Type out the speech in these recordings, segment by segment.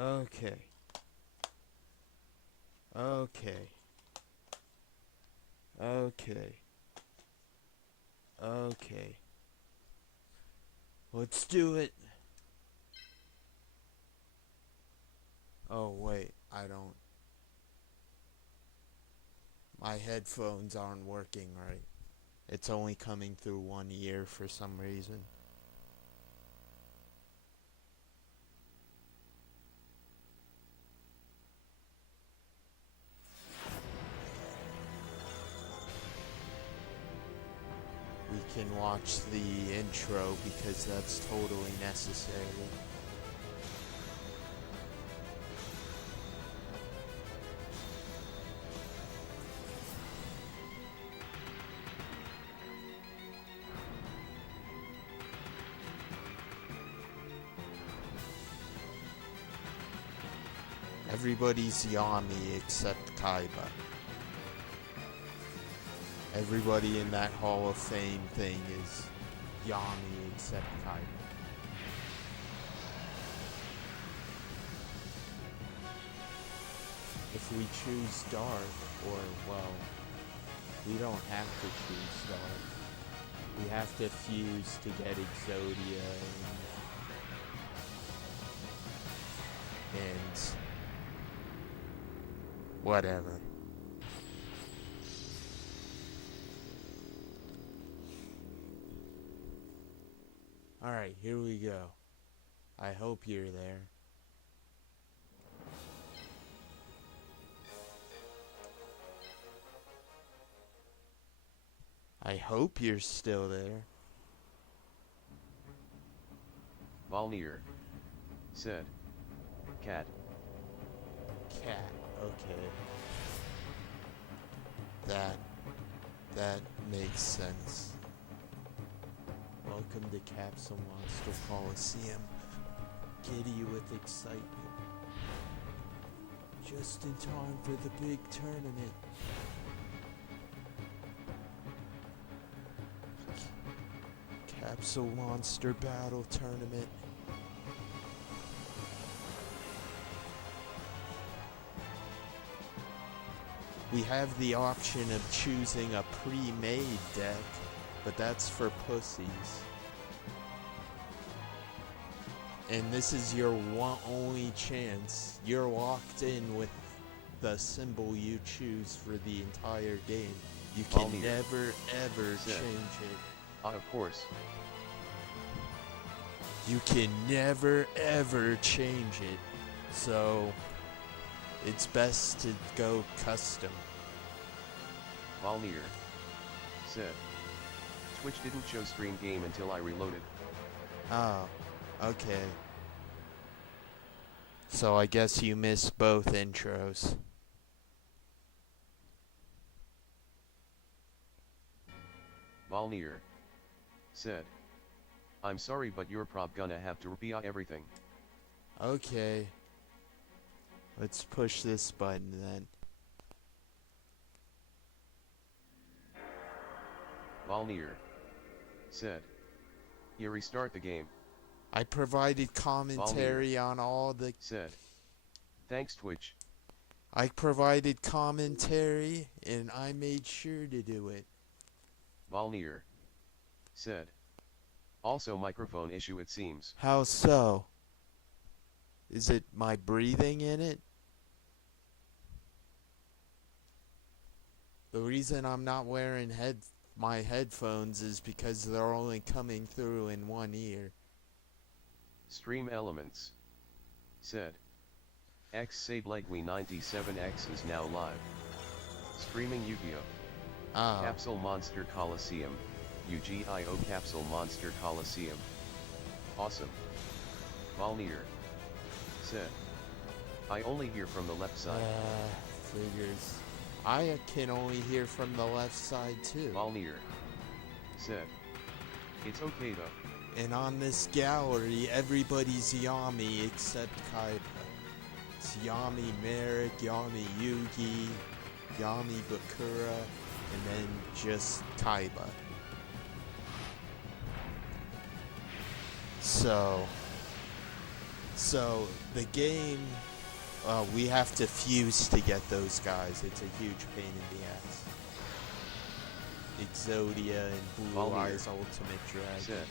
Okay. Okay. Okay. Okay. Let's do it. Oh, wait. I don't. My headphones aren't working right. It's only coming through one ear for some reason. We can watch the intro because that's totally necessary. Everybody's Yami except Kaiba. Everybody in that Hall of Fame thing is Yami except Kaiba. If we choose Dark, or, well, we don't have to choose Dark. We have to fuse to get Exodia and whatever. Alright, here we go. I hope you're there. I hope you're still there. Volnir said, Cat. Cat, okay. That makes sense. Welcome to Capsule Monster Colosseum. Giddy with excitement. Just in time for the big tournament. Capsule Monster Battle Tournament. We have the option of choosing a pre-made deck, but that's for pussies. And this is your one only chance. You're locked in with the symbol you choose for the entire game. You can Volnir never ever said, change it. Of course. You can never ever change it. So it's best to go custom. Volnir said, Twitch didn't show stream game until I reloaded. Oh, okay. So I guess you missed both intros. Volnir said, I'm sorry but you're prob gonna have to repeat everything. Okay. Let's push this button then. Volnir said, you restart the game. I provided commentary on all the... Said, thanks Twitch. I provided commentary and I made sure to do it. Volnir said, also microphone issue it seems. How so? Is it my breathing in it? The reason I'm not wearing my headphones is because they're only coming through in one ear. Stream Elements said, X Sade Legwe 97X is now live. Streaming Yu-Gi-Oh! Oh. Capsule Monster Colosseum, UGIO Capsule Monster Colosseum. Awesome. Volnir said, I only hear from the left side. Figures. I can only hear from the left side too. Volnir said, it's okay though. And on this gallery, everybody's Yami except Kaiba. It's Yami Merrick, Yami Yugi, Yami Bakura, and then just Kaiba. So the game, we have to fuse to get those guys. It's a huge pain in the ass. Exodia and Blue Valmir Eyes Ultimate Dragon. said.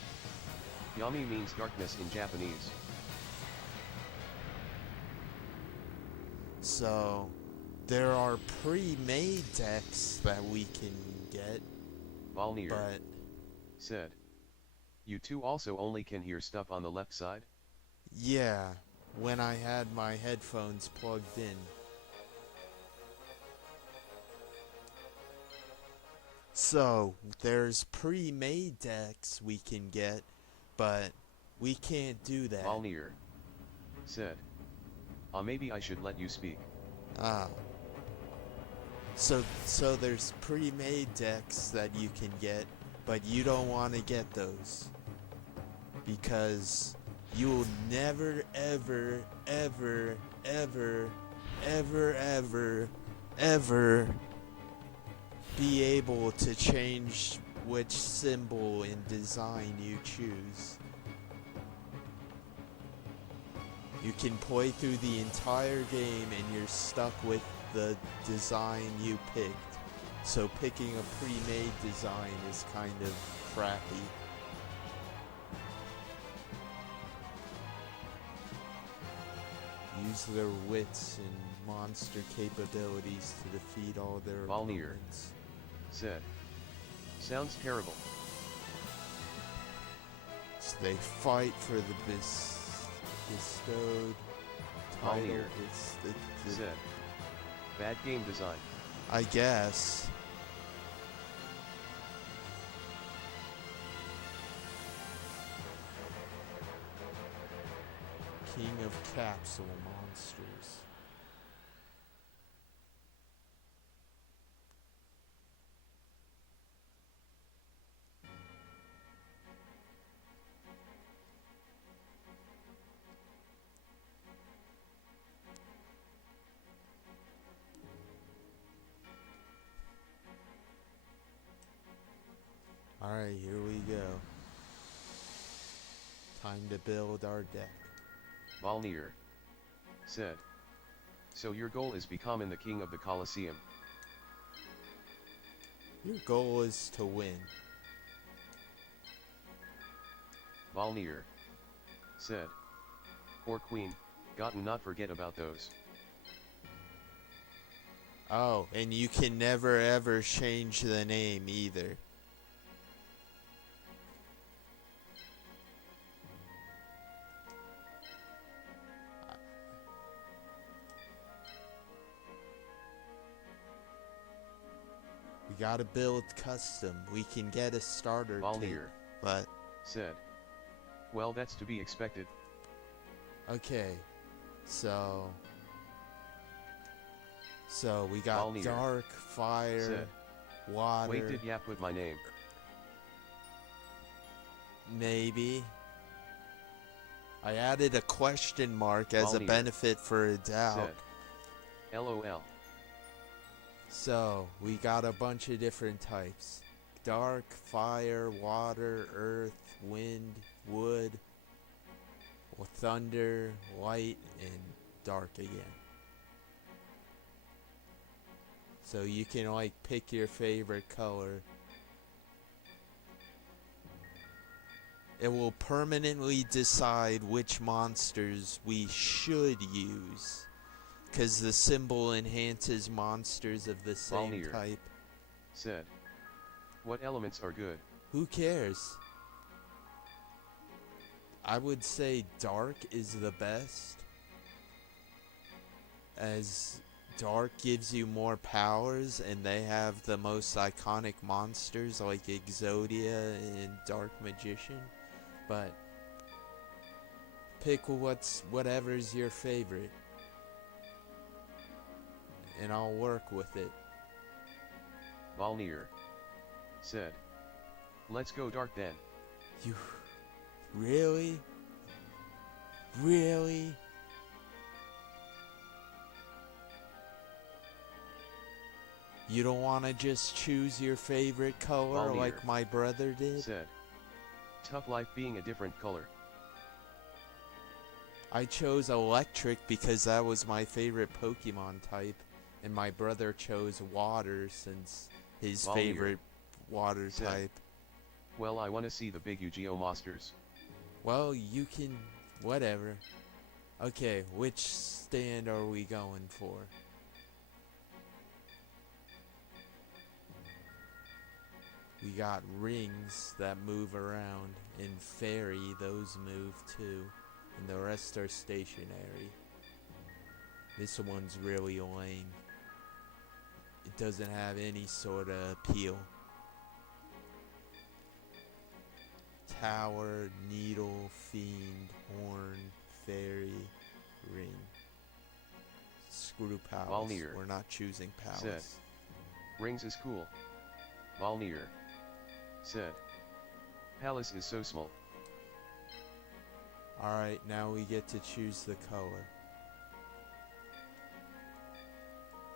Yami means darkness in Japanese. So there are pre-made decks that we can get, Valnir but said. You two also only can hear stuff on the left side? yeah, when I had my headphones plugged in. So there's pre-made decks we can get, but we can't do that. Valnir said. Maybe I should let you speak. Ah. So there's pre-made decks that you can get, but you don't want to get those. Because you will never, ever, ever, ever, ever, ever, ever be able to change which symbol and design you choose. You can play through the entire game and you're stuck with the design you picked. So picking a pre-made design is kind of crappy. Use their wits and monster capabilities to defeat all their Valnir opponents. said. Sounds terrible. So they fight for the bestowed title. Valnir It's the said. Bad game design. I guess. King of Capsule monsters. Alright, here we go. Time to build our deck. Valnir said. So your goal is becoming the king of the Colosseum. Your goal is to win. Valnir said. Or queen, gotten not forget about those. Oh, and you can never ever change the name either. We gotta build custom. We can get a starter kit, Valnir but said. Well, that's to be expected. okay. So we got Valnir dark, fire, said. water. Wait, did ya put my name? Maybe. I added a question mark as a Valnir benefit for a doubt. Said. LOL. So, we got a bunch of different types. Dark, fire, water, earth, wind, wood, or thunder, light, and dark again. So you can like pick your favorite color. It will permanently decide which monsters we should use. Because the symbol enhances monsters of the same Valnir type. said. What elements are good? Who cares? I would say dark is the best. As dark gives you more powers and they have the most iconic monsters like Exodia and Dark Magician. But pick whatever's your favorite. And I'll work with it. Valnir said. Let's go dark then. You really? Really? You don't want to just choose your favorite color Valnir like my brother did? said. Tough life being a different color. I chose electric because that was my favorite Pokemon type, and my brother chose water since his Volnir. favorite water Sid. type. Well, I wanna see the big Yu-Gi-Oh monsters. Well, you can... whatever. Okay, which stand are we going for? We got rings that move around, and fairy, those move too, and the rest are stationary. This one's really lame. It doesn't have any sort of appeal. Tower, needle, fiend, horn, fairy, ring. Screw palace. Volnir. We're not choosing palace. Sid. Rings is cool. Volnir. Said. Palace is so small. Alright, now we get to choose the color.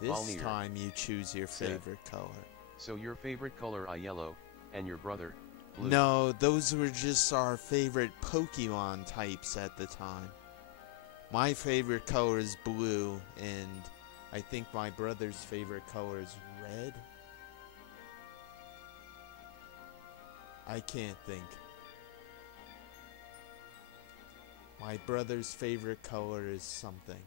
This Volnir. time you choose your Sid. favorite color. So your favorite color are yellow, and your brother, blue. No, those were just our favorite Pokemon types at the time. My favorite color is blue, and I think my brother's favorite color is red. I can't think. My brother's favorite color is something.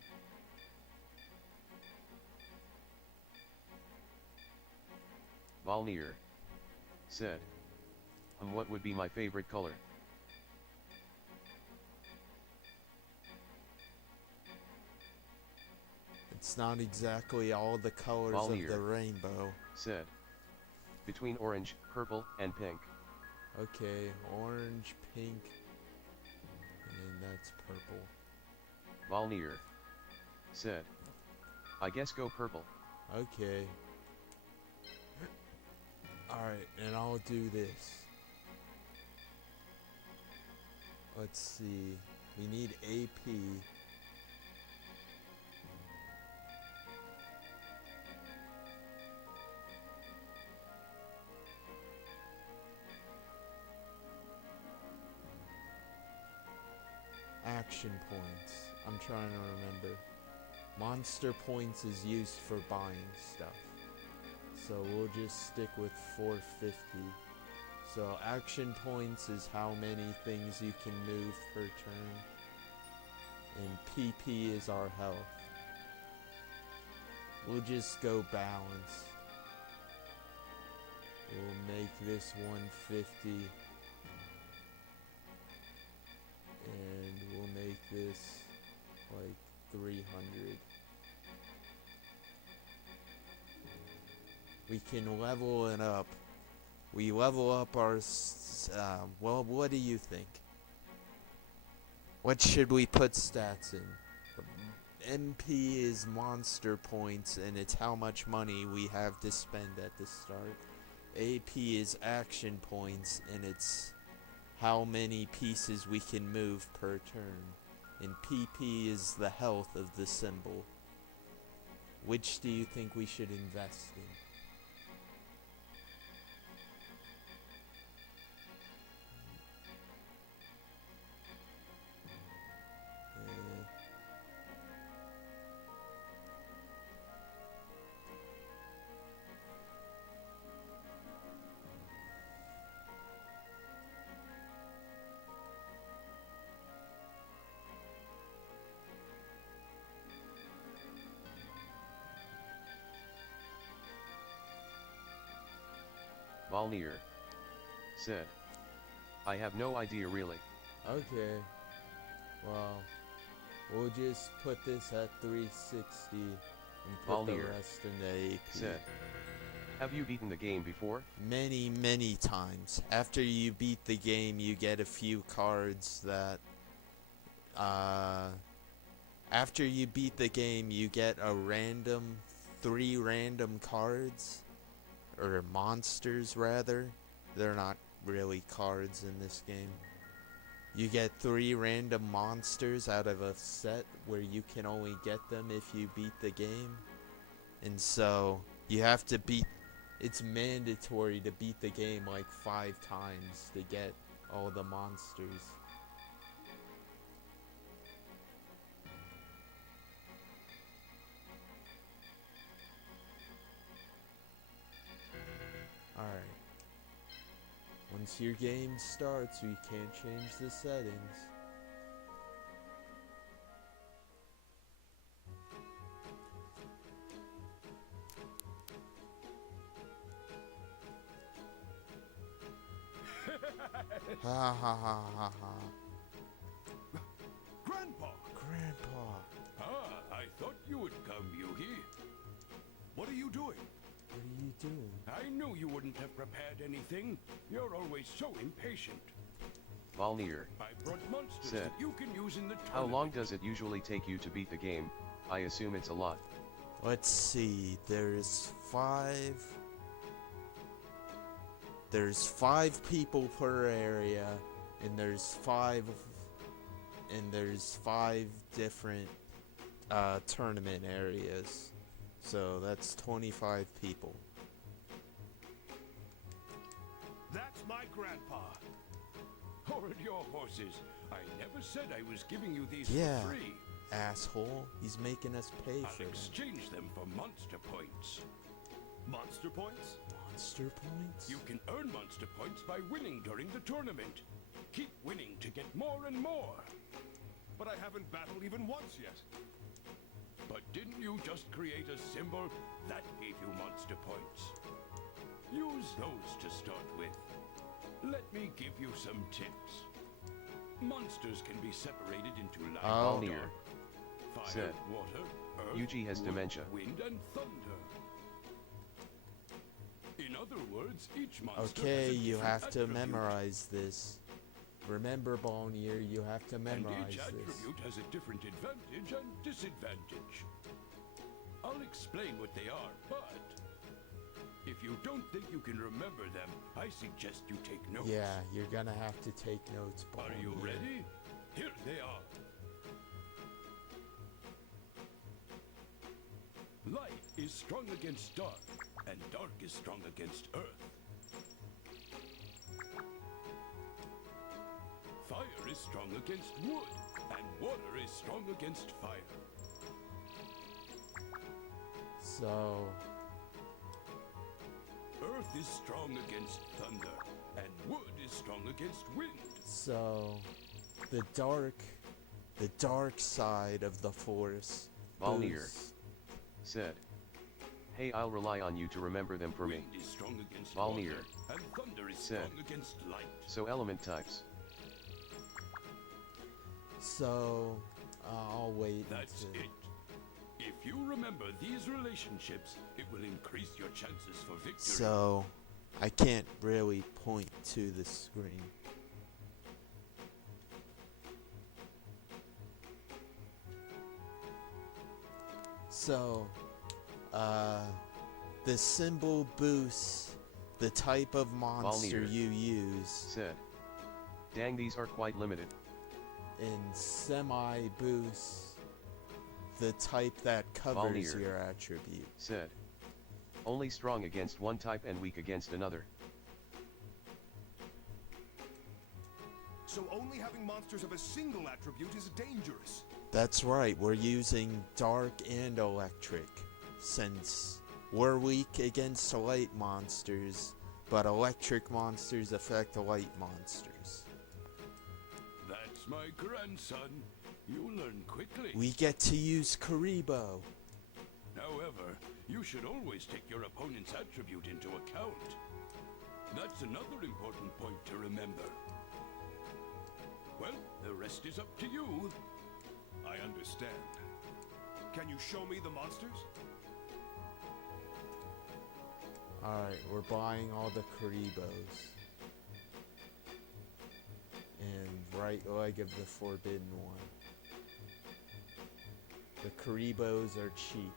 Volnir. Said. What would be my favorite color? It's not exactly all the colors Volnir. of the rainbow. Said. Between orange, purple, and pink. Okay, orange, pink, and that's purple. Volnir. Said. I guess go purple. Okay. Alright, and I'll do this. Let's see. We need AP. Action points. I'm trying to remember. Monster points is used for buying stuff. So we'll just stick with 450. So action points is how many things you can move per turn. And PP is our health. We'll just go balance. We'll make this 150. And we'll make this like 300. We can level it up. We level up our, well, what do you think? What should we put stats in? MP is monster points, and it's how much money we have to spend at the start. AP is action points, and it's how many pieces we can move per turn. And PP is the health of the symbol. Which do you think we should invest in? Volnir. Said. I have no idea really. Okay. Well, we'll just put this at 360 and put the Volnir. rest in the AP. Said. Have you beaten the game before? Many, many times. After you beat the game, you get a few cards that, after you beat the game, you get a random, 3 random cards, or monsters rather. They're not really cards in this game. You get 3 random monsters out of a set where you can only get them if you beat the game. And so, you have to beat... It's mandatory to beat the game like 5 times to get all the monsters. Once your game starts, we can't change the settings. Ha ha ha ha ha. Grandpa! Grandpa. Ah, I thought you would come, Yugi. What are you doing? What are you doing? I knew you wouldn't have prepared anything. You're always so impatient. Volnir, I brought monsters Sid, that you can use in the tournament. how long does it usually take you to beat the game? I assume it's a lot. Let's see. There's five people per area, and there's five different tournament areas. So that's 25 people. That's my grandpa. Hold your horses. I never said I was giving you these Yeah. for free. Asshole. He's making us pay I'll for them. exchange them for monster points. Monster points? Monster points? You can earn monster points by winning during the tournament. Keep winning to get more and more. But I haven't battled even once yet. But didn't you just create a symbol that gave you monster points? Use those to start with. Let me give you some tips. Monsters can be separated into light Oh. and Volnir, dark, fire, Sid, water, earth, Yuji has wood, dementia. wind, and thunder. In other words, each monster Okay, has a you different have to attribute. memorize this. Remember, Bonnier, you have to And memorize each this. attribute has a different advantage and disadvantage. I'll explain what they are, but if you don't think you can remember them, I suggest you take notes. Yeah, you're gonna have to take notes, Are you Bonnier. ready? Here they are. Light is strong against dark, and dark is strong against earth. Fire is strong against wood, and water is strong against fire. So, Earth is strong against thunder, and wood is strong against wind. so the dark side of the force. Volnir, boosts- Sid. Hey, I'll rely on you to remember them for me. Wind is strong against Volnir, water, and thunder is Sid. strong against light. So element types. So, I'll wait That's until- it. If you remember these relationships, it will increase your chances for victory. So, I can't really point to the screen. So, the symbol boosts the type of monster Volnir. you use, Sid. Dang, these are quite limited. and semi boosts the type that covers Volnir. your attribute. Sid. Only strong against one type and weak against another. So only having monsters of a single attribute is dangerous. That's right, we're using dark and electric, since we're weak against light monsters, but electric monsters affect light monsters. That's my grandson. You learn quickly. We get to use Karibo. However, you should always take your opponent's attribute into account. That's another important point to remember. Well, the rest is up to you. I understand. Can you show me the monsters? Alright, we're buying all the Karibos. And right leg of the forbidden one. The Karibos are cheap.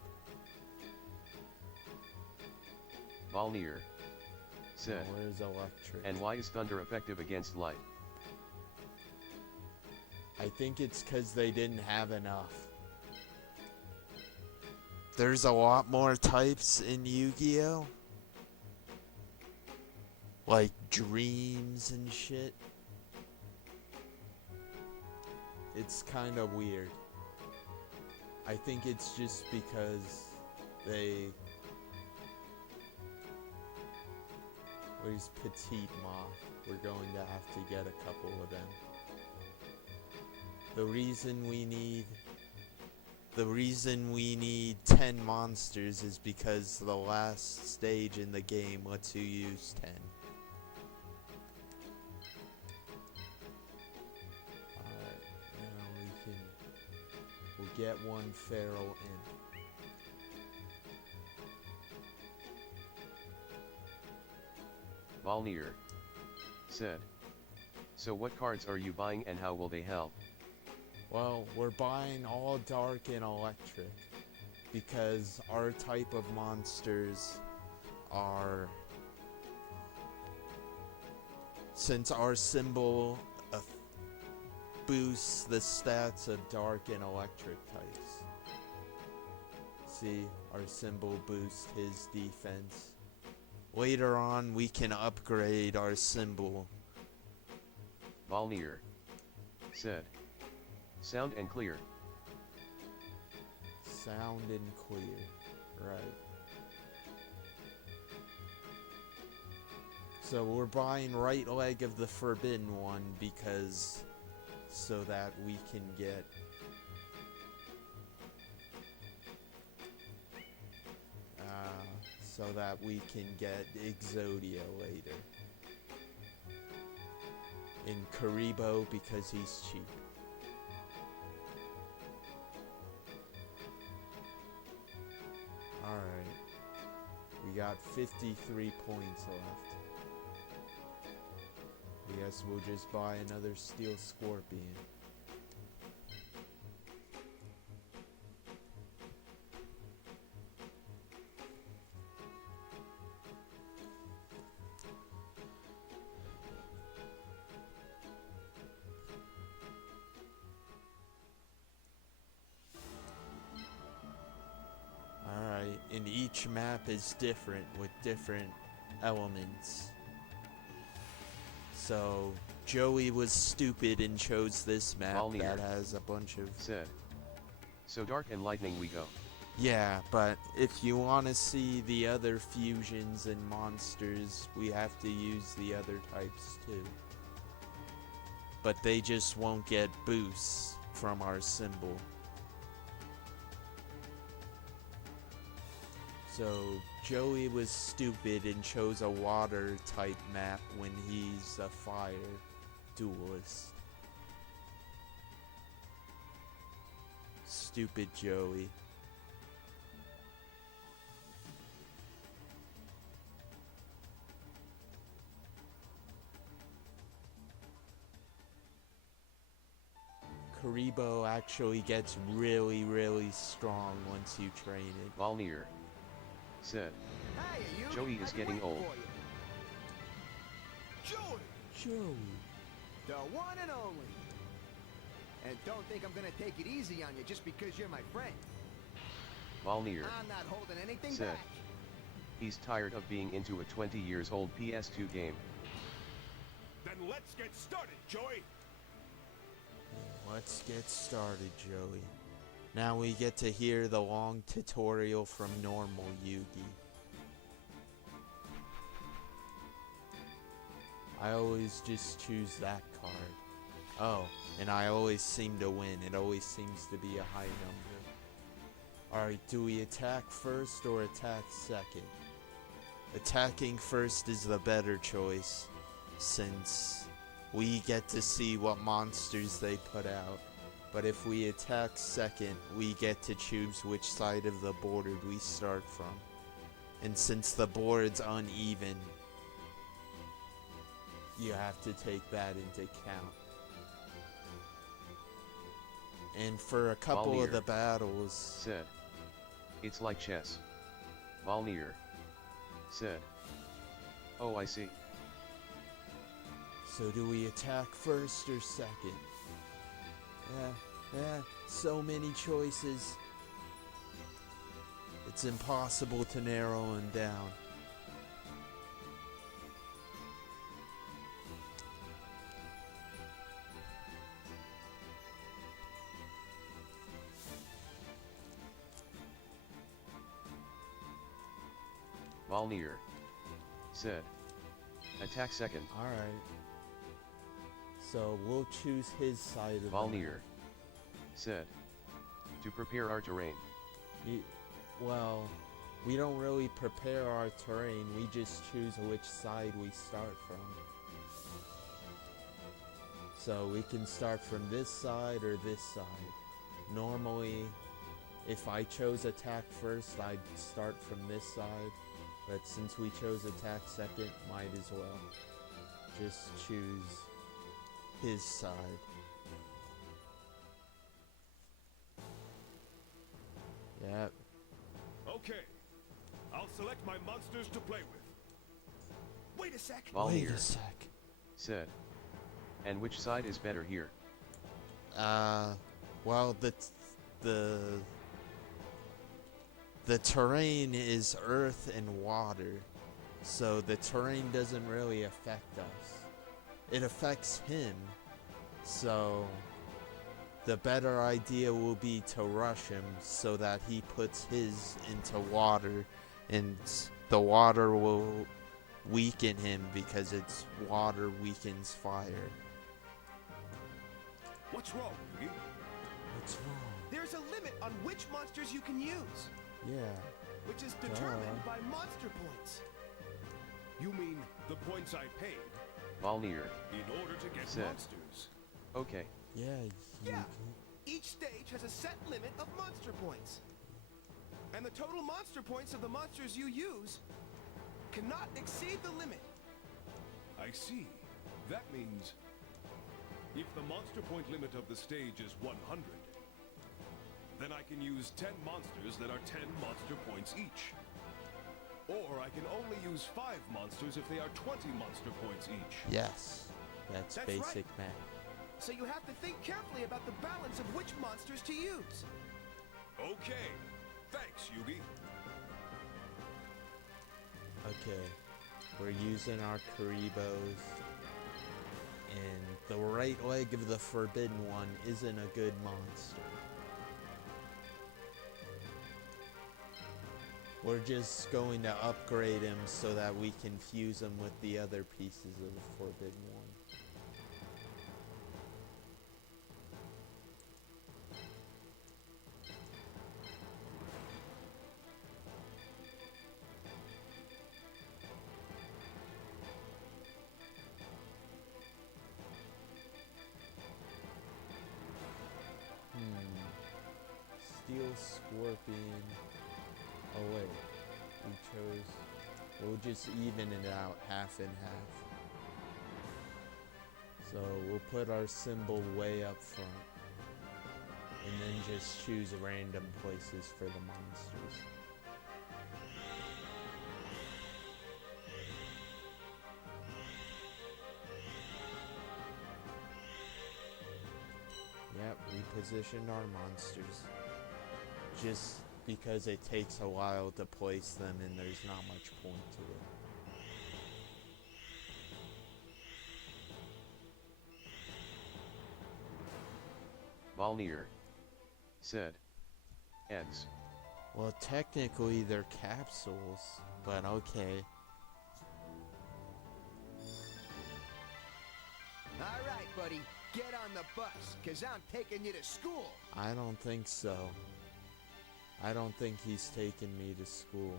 Volnir. Sid. Where's electric? And why is thunder effective against light? I think it's because they didn't have enough. There's a lot more types in Yu-Gi-Oh! Like dreams and shit. It's kind of weird. I think it's just because they... Where's Petite Moth? we're going to have to get a couple of them. The reason we need 10 monsters is because the last stage in the game lets you use 10. Alright, now we'll get one feral in. Valnir said. So what cards are you buying and how will they help? Well, we're buying all dark and electric because our type of monsters are, since our symbol boosts the stats of dark and electric types. See, our symbol boosts his defense. Later on, we can upgrade our symbol. Valnir said. Sound and clear. Sound and clear. Right. So we're buying right leg of the forbidden one because so that we can get Exodia later. And Karibo because he's cheap. Alright. We got 53 points left. I guess we'll just buy another Steel Scorpion. Alright, and each map is different with different elements. So, Joey was stupid and chose this map Valnir that has a bunch of... said. So dark and lightning we go. Yeah, but if you want to see the other fusions and monsters, we have to use the other types too. But they just won't get boosts from our symbol. So, Joey was stupid and chose a water type map when he's a fire duelist. Stupid Joey. Karibo actually gets really, really strong once you train it. Valnir said. Hey, you. Joey is I've been getting waiting old. for you. Joey! Joey. The one and only. And don't think I'm gonna take it easy on you just because you're my friend. Valnir I'm not holding anything said. back. He's tired of being into a 20 years old PS2 game. Then let's get started, Joey! Let's get started, Joey. Now we get to hear the long tutorial from normal Yugi. I always just choose that card. Oh, and I always seem to win. It always seems to be a high number. Alright, do we attack first or attack second? Attacking first is the better choice, since we get to see what monsters they put out. But if we attack second, we get to choose which side of the board we start from. And since the board's uneven, you have to take that into account. And for a couple of Valnir the battles... said. It's like chess. Valnir said. Oh, I see. So do we attack first or second? So many choices. It's impossible to narrow them down. Valnir said. Attack second. Alright. So we'll choose his side of the map. Volnir said, to prepare our terrain. Well, we don't really prepare our terrain, we just choose which side we start from. So we can start from this side or this side. Normally, if I chose attack first, I'd start from this side. But since we chose attack second, might as well just choose his side. Yep. Okay. I'll select my monsters to play with. Wait a sec. Wait Volnir a sec. said, and which side is better here? Well, the terrain is earth and water, so the terrain doesn't really affect us. It affects him, so the better idea will be to rush him so that he puts his into water, and the water will weaken him because it's water weakens fire. What's wrong, Yugi? What's wrong? There's a limit on which monsters you can use, Yeah. which is determined by monster points. You mean the points I paid Volnir in order to get Said. monsters? okay. Yeah. Yeah. Each stage has a set limit of monster points. And the total monster points of the monsters you use cannot exceed the limit. I see. That means if the monster point limit of the stage is 100, then I can use 10 monsters that are 10 monster points each. Or I can only use 5 monsters if they are 20 monster points each. Yes. That's That's basic right. math. So you have to think carefully about the balance of which monsters to use. Okay. Thanks, Yugi. Okay. We're using our Karibos. And the right leg of the Forbidden One isn't a good monster. We're just going to upgrade him so that we can fuse him with the other pieces of the Forbidden One. Steel Scorpion. Oh wait, we chose. We'll just even it out half and half. So we'll put our symbol way up front, and then just choose random places for the monsters. Yep, we positioned our monsters. Just because it takes a while to place them and there's not much point to it. Volnir said, ends. Well, technically they're capsules, but okay. All right, buddy. Get on the bus, because I'm taking you to school. I don't think so. I don't think he's taking me to school.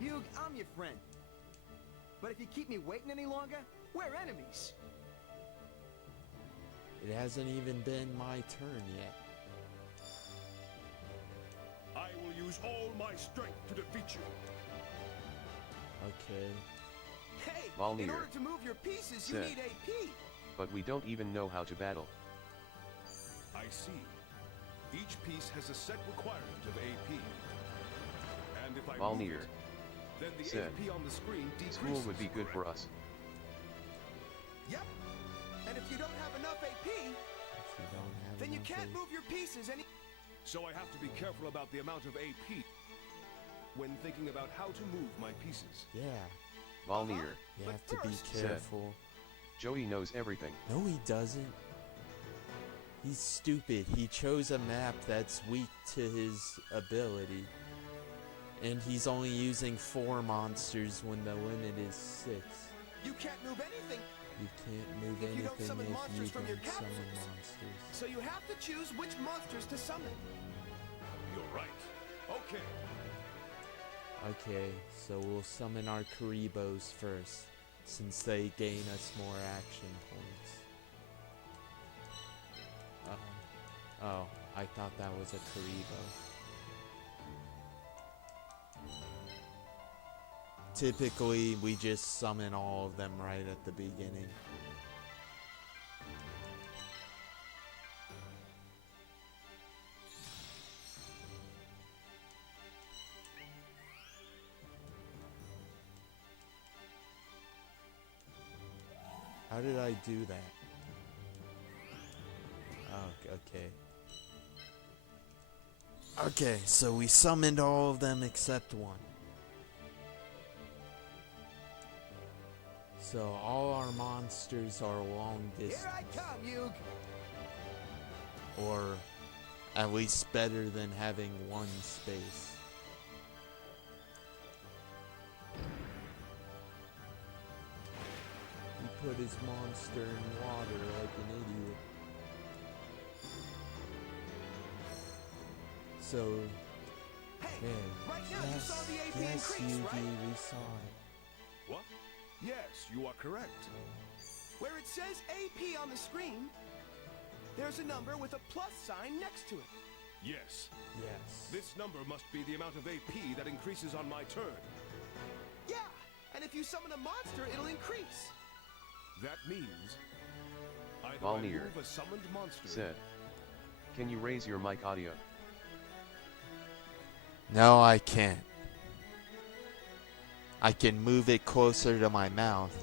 Hugh, I'm your friend. But if you keep me waiting any longer, we're enemies. It hasn't even been my turn yet. I will use all my strength to defeat you. Okay. Hey, in Volnir order to move your pieces, you said. need AP. But we don't even know how to battle. I see. Each piece has a set requirement of AP. And if I move Volnir it, then the said. AP on the screen decreases. School would be good for us. Yep. And if you don't have enough AP, If you don't have then you enough can't AP. move your pieces any... So I have to be careful about the amount of AP when thinking about how to move my pieces. Yeah, Volnir you But have to be first- Said. careful. Joey knows everything. No, he doesn't. He's stupid. He chose a map that's weak to his ability. And he's only using 4 monsters when the limit is 6. You can't move anything, You can't move If you don't anything summon if monsters you from your don't summon capsules. monsters. so you have to choose which monsters to summon. You're right. Okay. Okay, so we'll summon our Karibos first, since they gain us more action points. Oh, I thought that was a Karibo. Typically, we just summon all of them right at the beginning. How did I do that? Oh, okay. Okay, so we summoned all of them except one. So all our monsters are long Here distance, I come, Yug. or at least better than having one space. He put his monster in water like an idiot. So, Hey, man, right now you yes, saw the AP yes, increase, Yugi, right? we saw it. What? Yes, you are correct. Where it says AP on the screen, there's a number with a plus sign next to it. Yes. Yes. This number must be the amount of AP that increases on my turn. Yeah, and if you summon a monster, it'll increase. That means either I Volnir move a summoned monster. said, "Can you raise your mic audio?" No, I can't. I can move it closer to my mouth.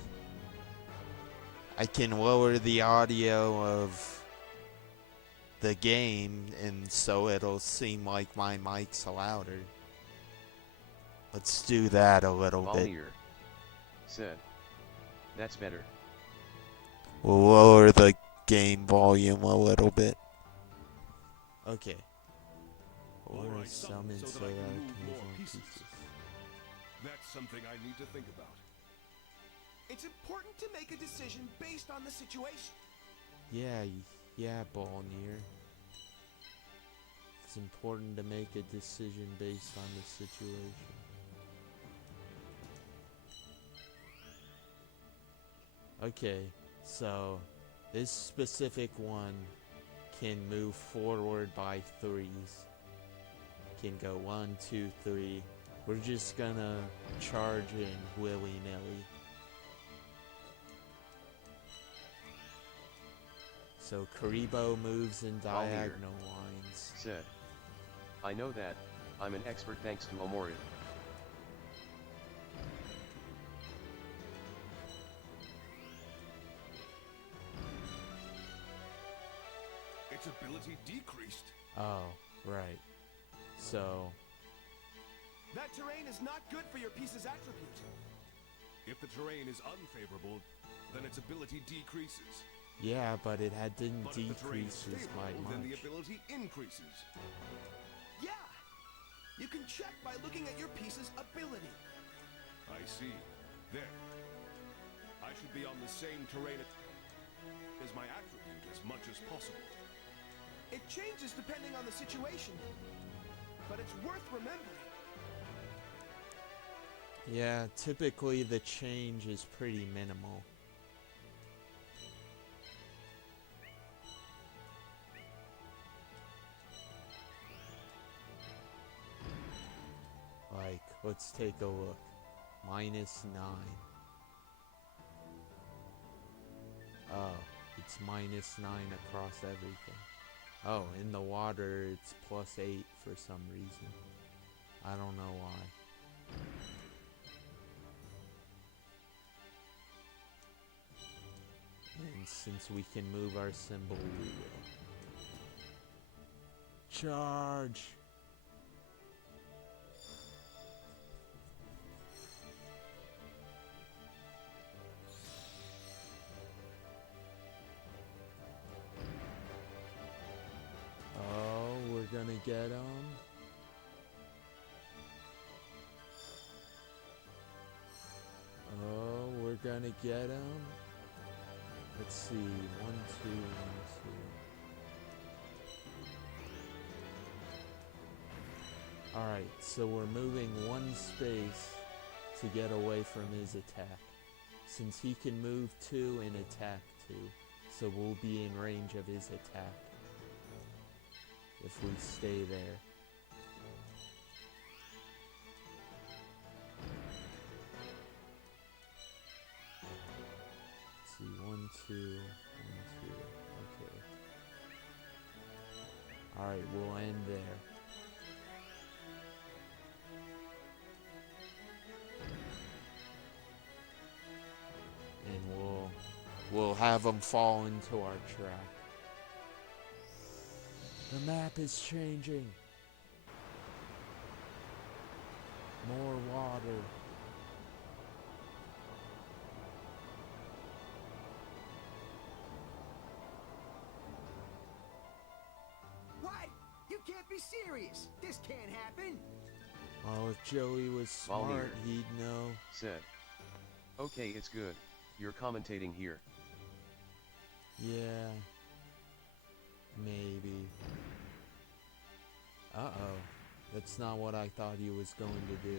I can lower the audio of the game, and so it'll seem like my mic's louder. Let's do that a little bit. Volnir said, "That's better." We'll lower the game volume a little bit. Okay. Or Alright, summon so so that I that can I move can more move on pieces. pieces. That's something I need to think about. It's important to make a decision based on the situation. Yeah, Ballnear. It's important to make a decision based on the situation. Okay, so this specific one can move forward by 3s. Can go 1, 2, 3. We're just gonna charge in willy-nilly. So Karibo moves in diagonal lines. Said, "I know that, I'm an expert thanks to Omori." Its ability decreased. Oh, right. So, That terrain is not good for your piece's attribute. If the terrain is unfavorable, then its ability decreases. yeah, but it didn't But if the terrain is decrease by favorable, then the much. ability increases. Yeah, you can check by looking at your piece's ability. I see. There. I should be on the same terrain as my attribute as much as possible. It changes depending on the situation, but it's worth remembering. Yeah, typically the change is pretty minimal. Like, let's take a look. -9. Oh, it's -9 across everything. Oh, in the water it's +8 for some reason. I don't know why. And since we can move our symbol, we will. Charge! Oh, we're gonna get him. gonna get him. Let's see. 1, 2, 1, 2. Alright, so we're moving one space to get away from his attack. Since he can move 2 and attack 2, so we'll be in range of his attack if we stay there. Let's see, 1, 2, 1, 2, okay. Alright, we'll end there. And we'll have them fall into our trap. The map is changing. More water. What? You can't be serious. This can't happen. Oh, if Joey was smart, Volnir he'd know. said. Okay, it's good. You're commentating here. Yeah. Maybe. Uh-oh. That's not what I thought he was going to do.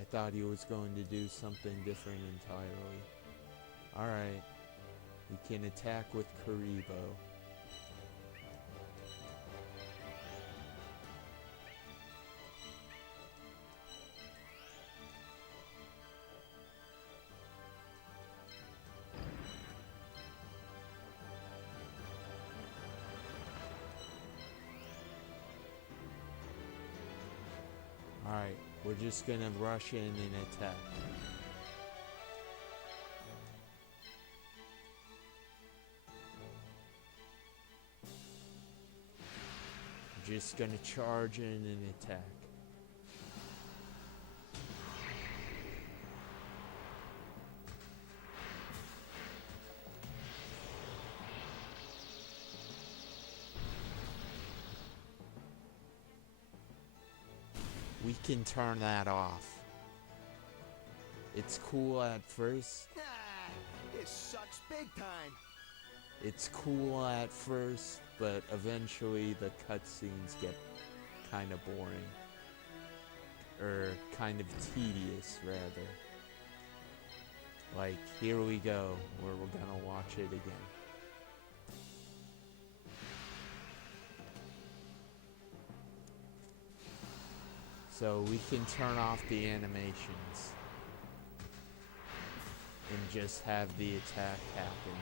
I thought he was going to do something different entirely. Alright. We can attack with Karibo. Alright, we're just gonna rush in and attack. We're just gonna charge in and attack. We can turn that off. It's cool at first. Ah, this sucks big time. It's cool at first, but eventually the cutscenes get kind of boring. Or kind of tedious, rather. Like, here we go, where we're gonna watch it again. So we can turn off the animations and just have the attack happen.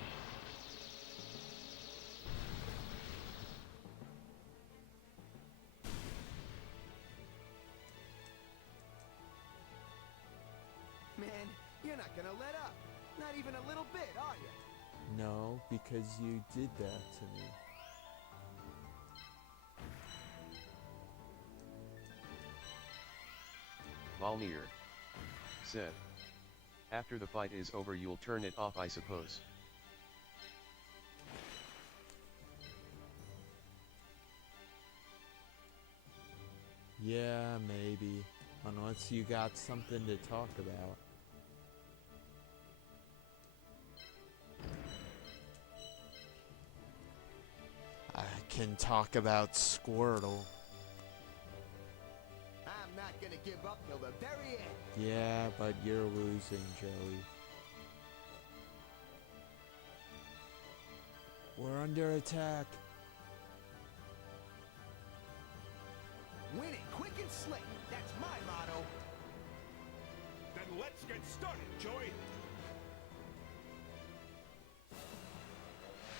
Man, you're not gonna let up. Not even a little bit, are you? No, because you did that to me. Volnir said. After the fight is over you'll turn it off, I suppose. Yeah, maybe. Unless you got something to talk about. I can talk about Squirtle. I'm not gonna give up till the very end. Yeah, but you're losing, Joey. We're under attack. Win it quick and slick. That's my motto. Then let's get started, Joey.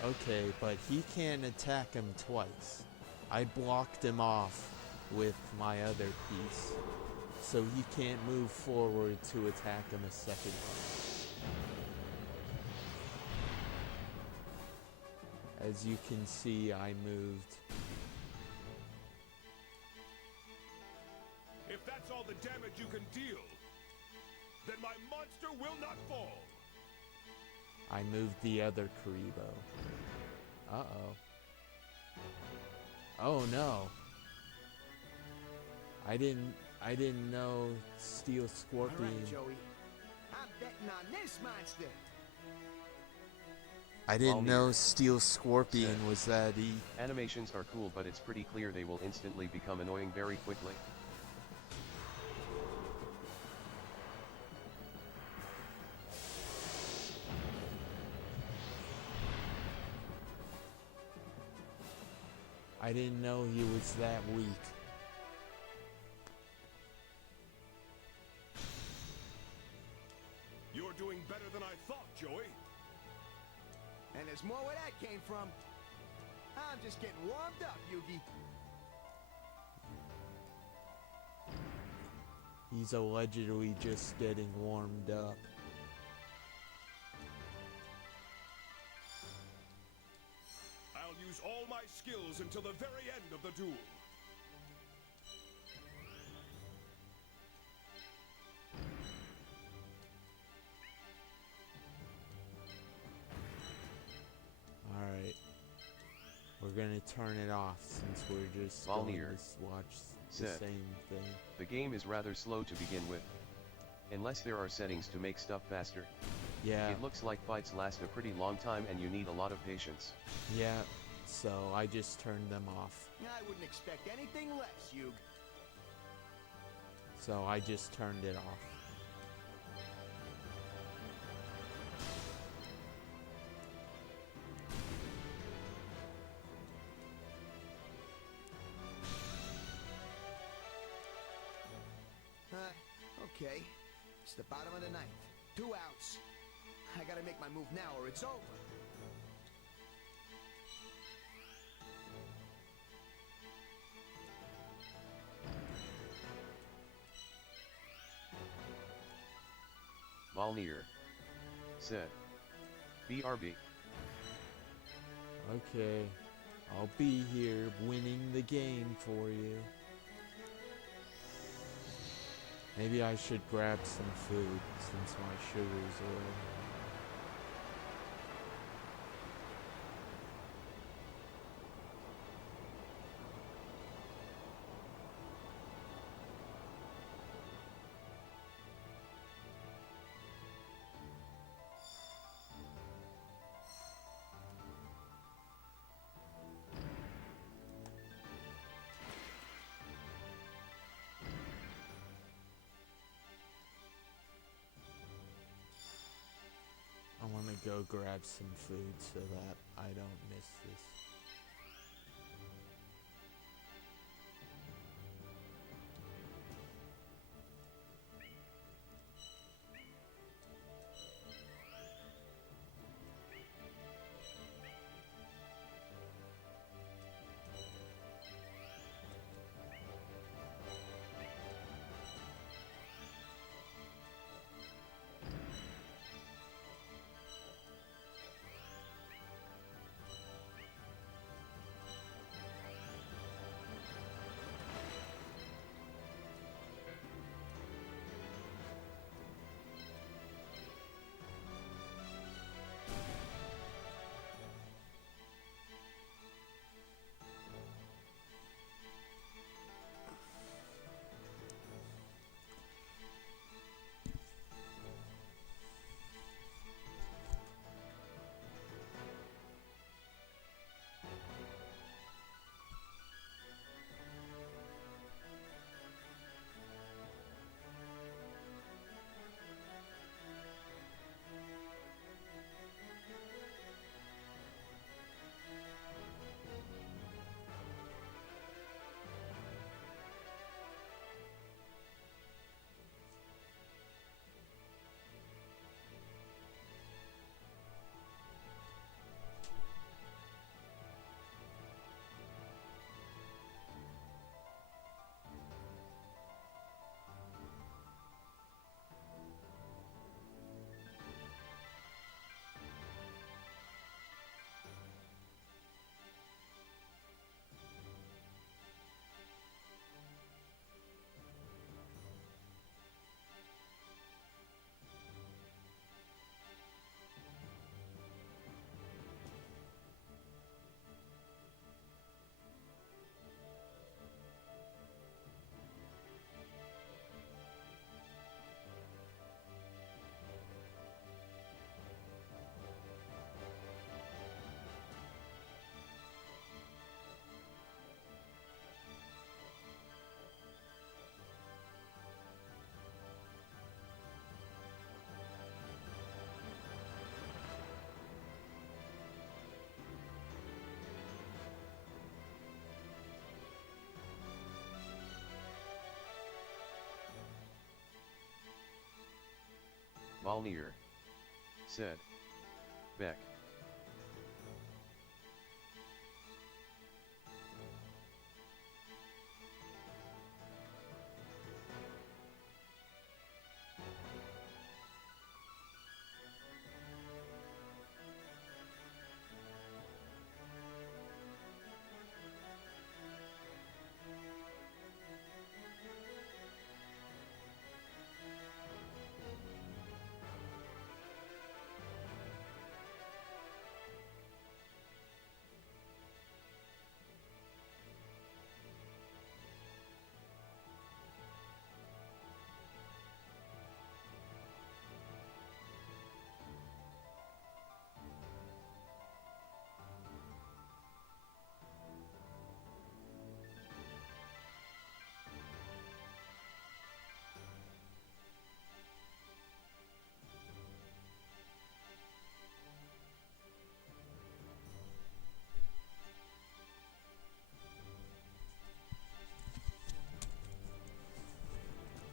Okay, but he can't attack him twice. I blocked him off with my other piece, so he can't move forward to attack him a second time. As you can see, I moved. If that's all the damage you can deal, then my monster will not fall. I moved the other Karibo. Uh-oh. Oh no. I didn't know Steel All Scorpion. right, Joey. I'm betting on this monster. I didn't Volnir. know Steel Scorpion Set. was that Animations are cool, but it's pretty clear they will instantly become annoying very quickly. I didn't know he was that weak. You're doing better than I thought, Joey. And there's more where that came from. I'm just getting warmed up, Yugi. He's allegedly just getting warmed up. I'll use all my skills until the very end of the duel. Alright. We're gonna turn it off since we're just going Volnir. to watch the Set. same thing. The game is rather slow to begin with. Unless there are settings to make stuff faster. Yeah, It looks like fights last a pretty long time and you need a lot of patience. yeah. So I just turned them off. I wouldn't expect anything less, Yug. So I just turned it off. Okay. It's the bottom of the ninth. 2 outs. I gotta make my move now or it's over. Volnir. Set. BRB. Okay. I'll be here winning the game for you. Maybe I should grab some food since my sugar's low. I want to go grab some food so that I don't miss this. Volnir. Said. Beck.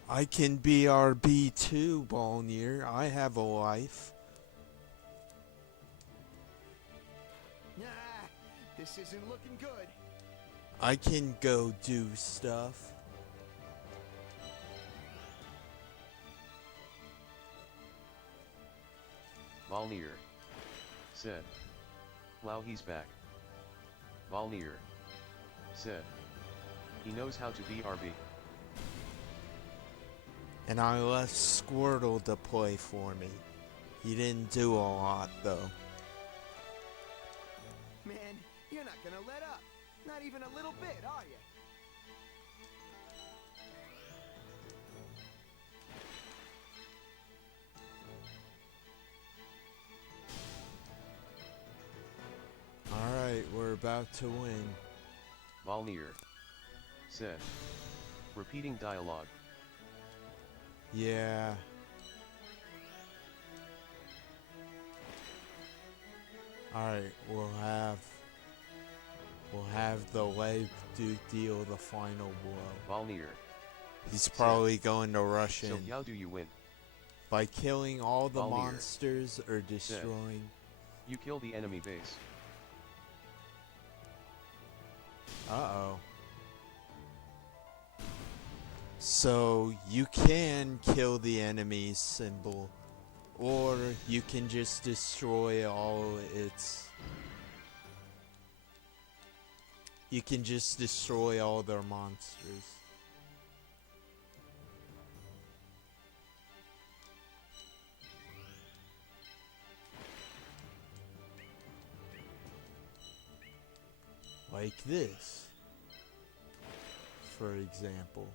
I can BRB too, Volnir. I have a life. Nah, this isn't looking good. I can go do stuff. Volnir. Said. Wow, he's back. Volnir. Said. He knows how to BRB. And I left Squirtle to play for me. He didn't do a lot though. Man, you're not gonna let up. Not even a little bit, are you? Alright, we're about to win. Volnir. Said. Repeating dialogue. Yeah. Alright, we'll have the leg do deal the final blow. Volnir. He's probably going to rush in So how do you win? by killing all the Volnir. monsters or destroying. You kill the enemy base. Uh-oh. So you can kill the enemy's symbol, or you can just destroy all its... You can just destroy all their monsters. Like this, for example.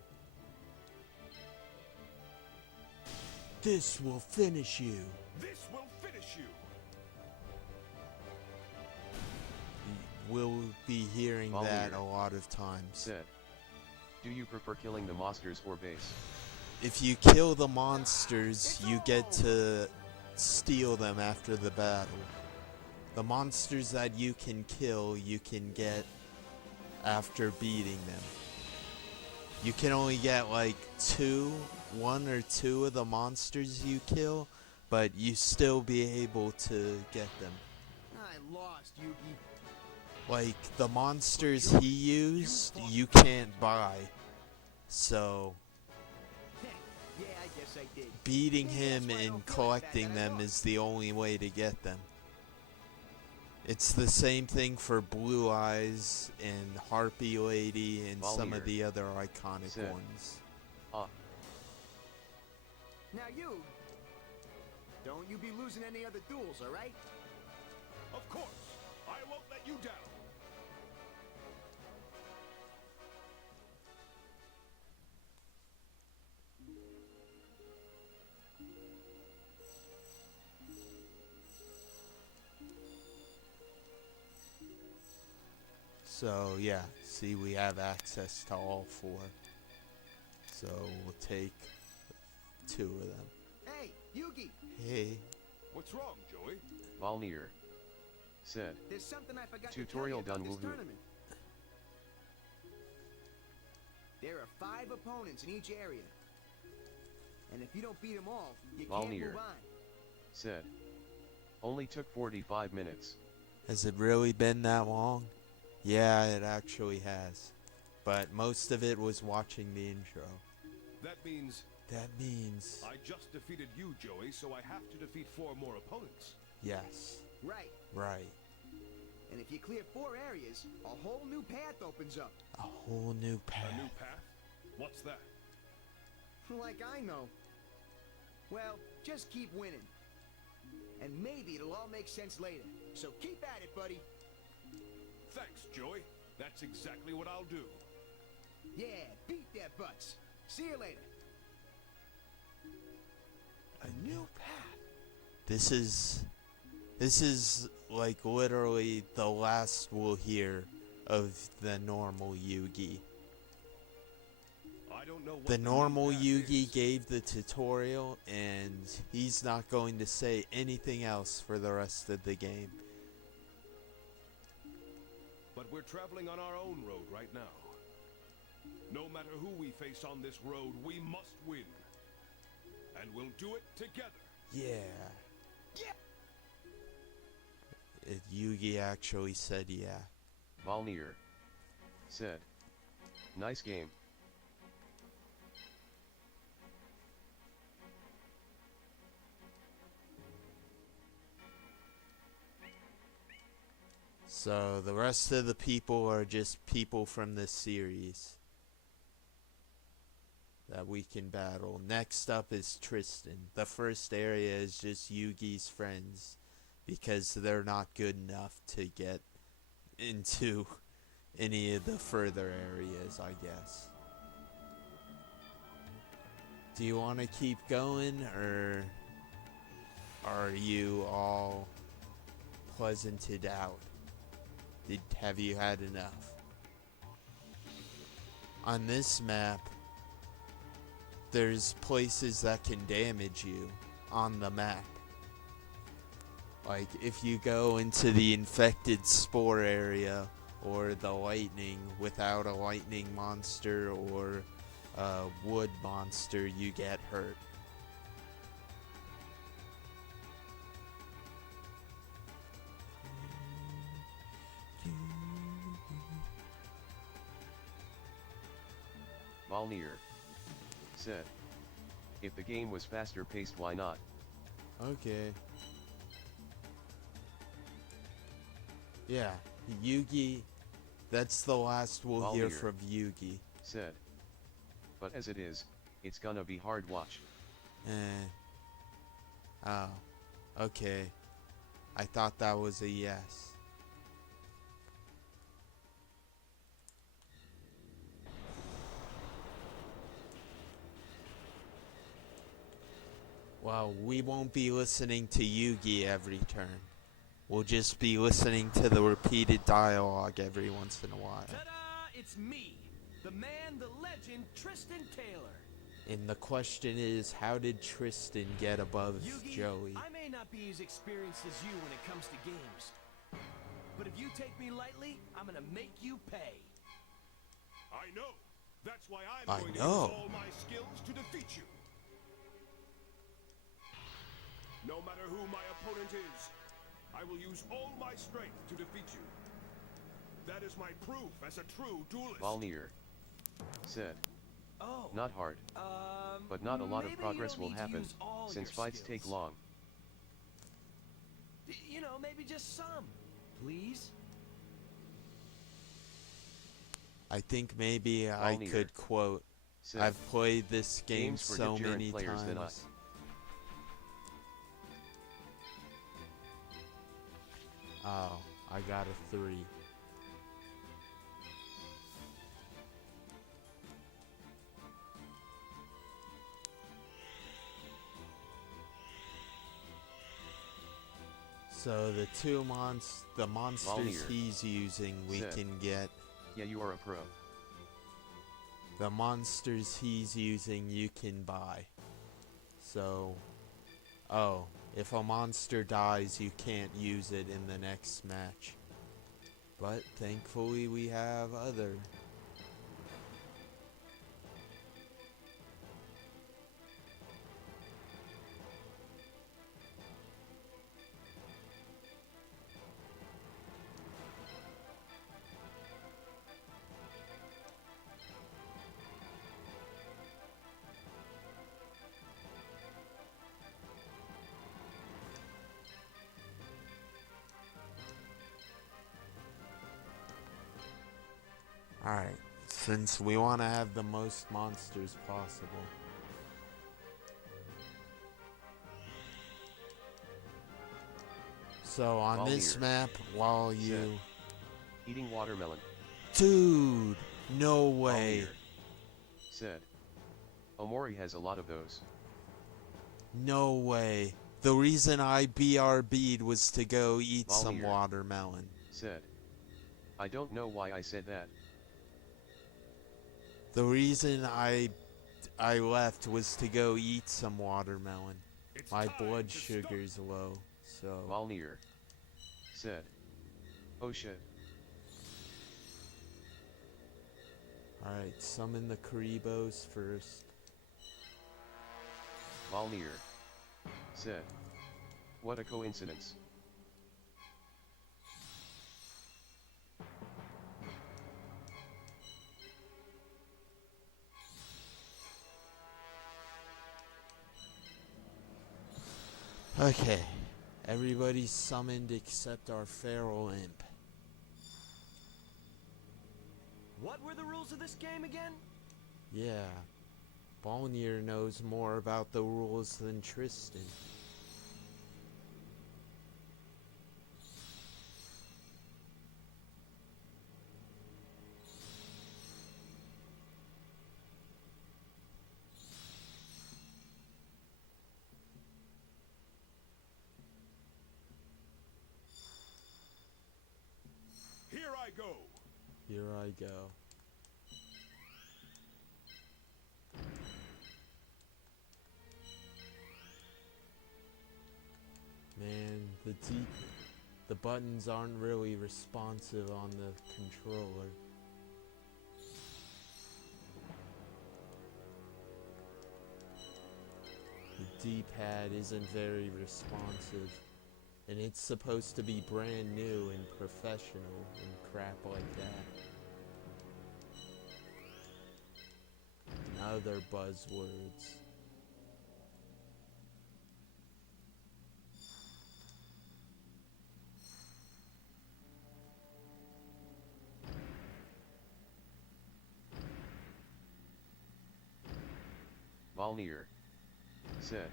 This will finish you. This will finish you. We'll be hearing Volnir. that a lot of times. Said. Do you prefer killing the monsters or base? If you kill the monsters, you get to steal them after the battle. The monsters that you can kill, you can get after beating them. You can only get like one or two of the monsters you kill, but you still be able to get them. I lost, Yugi. Like, the monsters he used, you can't buy. So, Yeah, I guess I did. beating Yeah, him that's why I and don't feel like that collecting that I them lost. is the only way to get them. It's the same thing for Blue Eyes and Harpy Lady and some of Volnir. the other iconic Said. ones. Now you... Don't you be losing any other duels, alright? Of course, I won't let you down. So yeah, see, we have access to all four. So we'll take two of them. Hey, Yugi! Hey, What's wrong, Joey? Volnir. Said. There's something I forgot Tutorial to tell you done, about this woohoo. tournament. There are 5 opponents in each area. And And if you don't beat them all, you can't Volnir move on. said. Only took 45 minutes. Has it really been that long? Yeah, it actually has. But most of it was watching the intro. That means That means I just defeated you, Joey, so I have to defeat 4 more opponents. yes. Right. Right. And if you clear 4 areas, a whole new path opens up. A whole new A path. new path? What's that? Like I know. Well, just keep winning. And maybe it'll all make sense later. So keep at it, buddy. Thanks, Joey. That's exactly what I'll do. Yeah, beat their butts. See you later. A new path. This is like literally the last we'll hear of the normal Yugi. I don't know what The new normal path Yugi is, gave the tutorial, and he's not going to say anything else for the rest of the game. but we're traveling on our own road right now. No matter who we face on this road, we must win. And we'll do it together. Yeah. Yeah. Yugi actually said yeah. Volnir said. Nice game. So the rest of the people are just people from this series that we can battle. Next up is Tristan. The first area is just Yugi's friends because they're not good enough to get into any of the further areas, I guess. Do you want to keep going, or are you all pleasanted out? Have you had enough? On this map, there's places that can damage you on the map. Like if you go into the infected spore area or the lightning without a lightning monster or a wood monster, you get hurt. Volnir said. If the game was faster paced, why not? Okay. Yeah, Yugi, that's the last we'll hear Volnir from Yugi. said. But as it is, it's gonna be hard watch. Oh, okay. I thought that was a yes. Well, we won't be listening to Yugi every turn. We'll just be listening to the repeated dialogue every once in a while. Ta-da! It's me, the man, the legend, Tristan Taylor. And the question is, how did Tristan get above Yugi, Joey? I may not be as experienced as you when it comes to games. But if you take me lightly, I'm gonna make you pay. I know. That's why I I'm going to know. use all my skills to defeat you. No matter who my opponent is, I will use all my strength to defeat you. That is my proof as a true duelist. Volnir said. Oh. Not hard, but not a lot of maybe progress you will don't need to happen, use all since your fights take skills. long. You know, maybe just some. Please? I think maybe I Volnir could quote, said. I've played this game Games for so different many players than times. us. Oh, I got a 3. So the monsters Volnir he's using, we said. can get. Yeah, you are a pro. The monsters he's using, you can buy. So, oh, if a monster dies, you can't use it in the next match. But thankfully we have other. Alright, since we want to have the most monsters possible. So on this Volunteer. map, while you... Eating watermelon. Dude! No way! Volunteer. Said. Omori has a lot of those. No way. The reason I BRB'd was to go eat some Volunteer. watermelon. Said. I don't know why I said that. The reason I left was to go eat some watermelon. It's My time blood to start. sugar's low, so... Volunteer. Said. Oh shit. Alright, summon the Karibos first. Volunteer. Said. What a coincidence. Okay. Everybody's summoned except our feral imp. What were the rules of this game again? Yeah. Balnir knows more about the rules than Tristan. Here I go. Here I go. Man, the buttons aren't really responsive on the controller. The D-pad isn't very responsive. And it's supposed to be brand new and professional and crap like that. And other buzzwords. Volunteer. Said.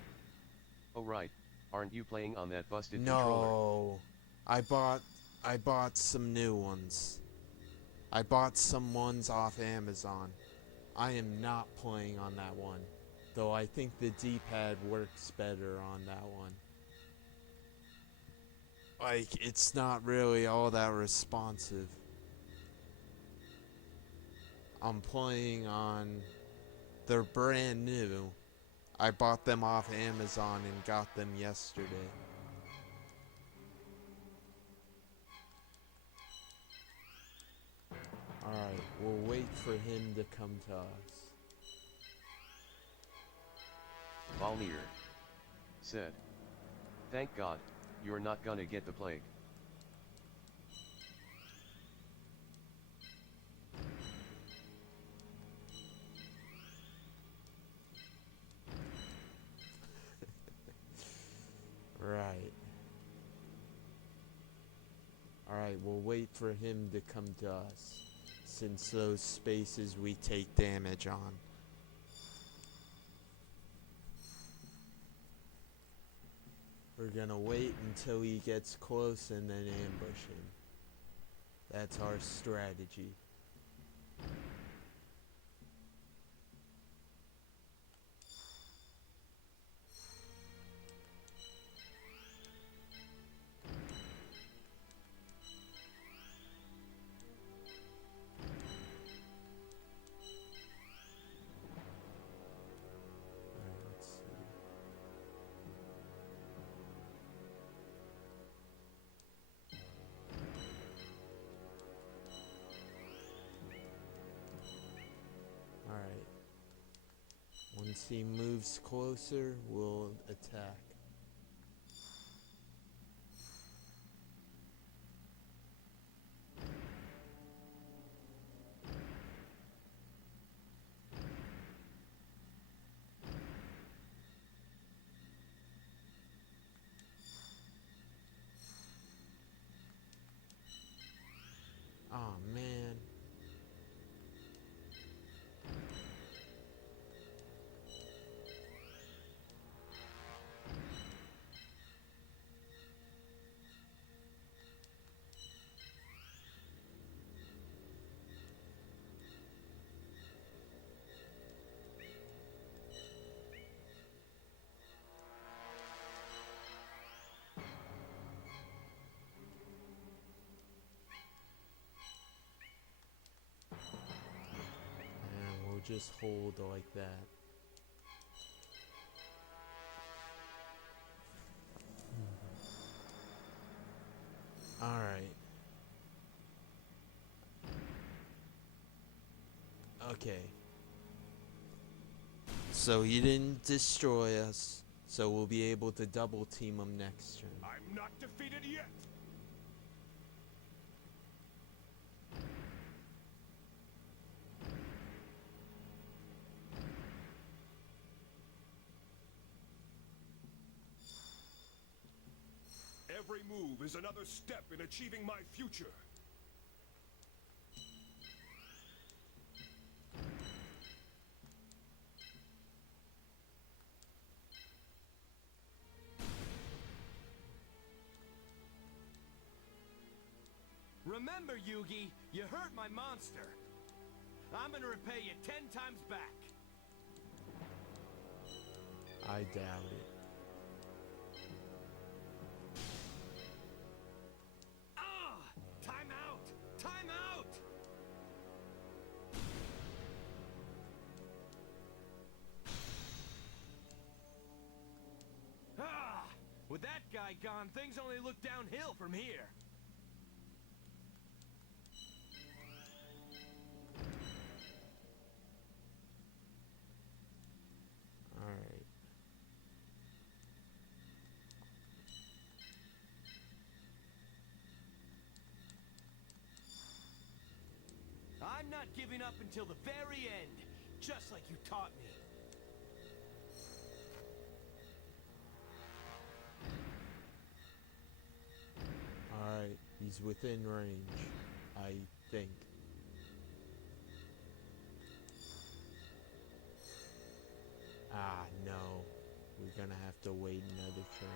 Oh right, aren't you playing on that busted controller? No, I bought some new ones. I bought some ones off Amazon. I am not playing on that one, though I think the D-pad works better on that one. Like, it's not really all that responsive. I'm playing on... They're brand new. I bought them off Amazon and got them yesterday. Alright, we'll wait for him to come to us. Volunteer. Said. Thank God, you're not gonna get the plague. Right. Alright, we'll wait for him to come to us, since those spaces we take damage on. We're gonna wait until he gets close and then ambush him. That's our strategy. Alright, let's see. Alright. Once he moves closer, we'll attack. Oh man. just hold like that. Alright. Okay. So he didn't destroy us, so we'll be able to double team him next turn. I'm not defeated yet! Every move is another step in achieving my future. Remember, Yugi, you hurt my monster. I'm gonna repay you 10 times back. I doubt it. Ah! Time out! Time out! Ah! With that guy gone, things only look downhill from here. Alright. I'm not giving up until the very end, just like you taught me. Alright, he's within range, I think. Ah, no. We're gonna have to wait another turn.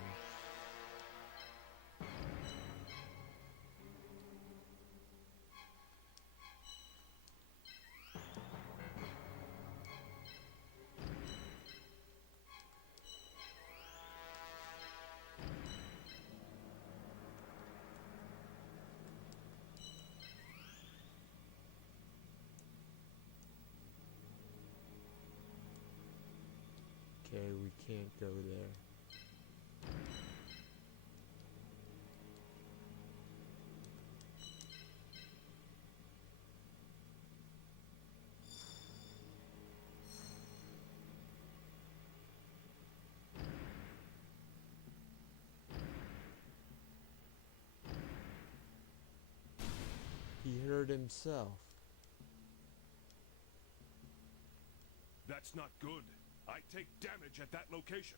Okay, we can't go there. He hurt himself. That's not good. I take damage at that location.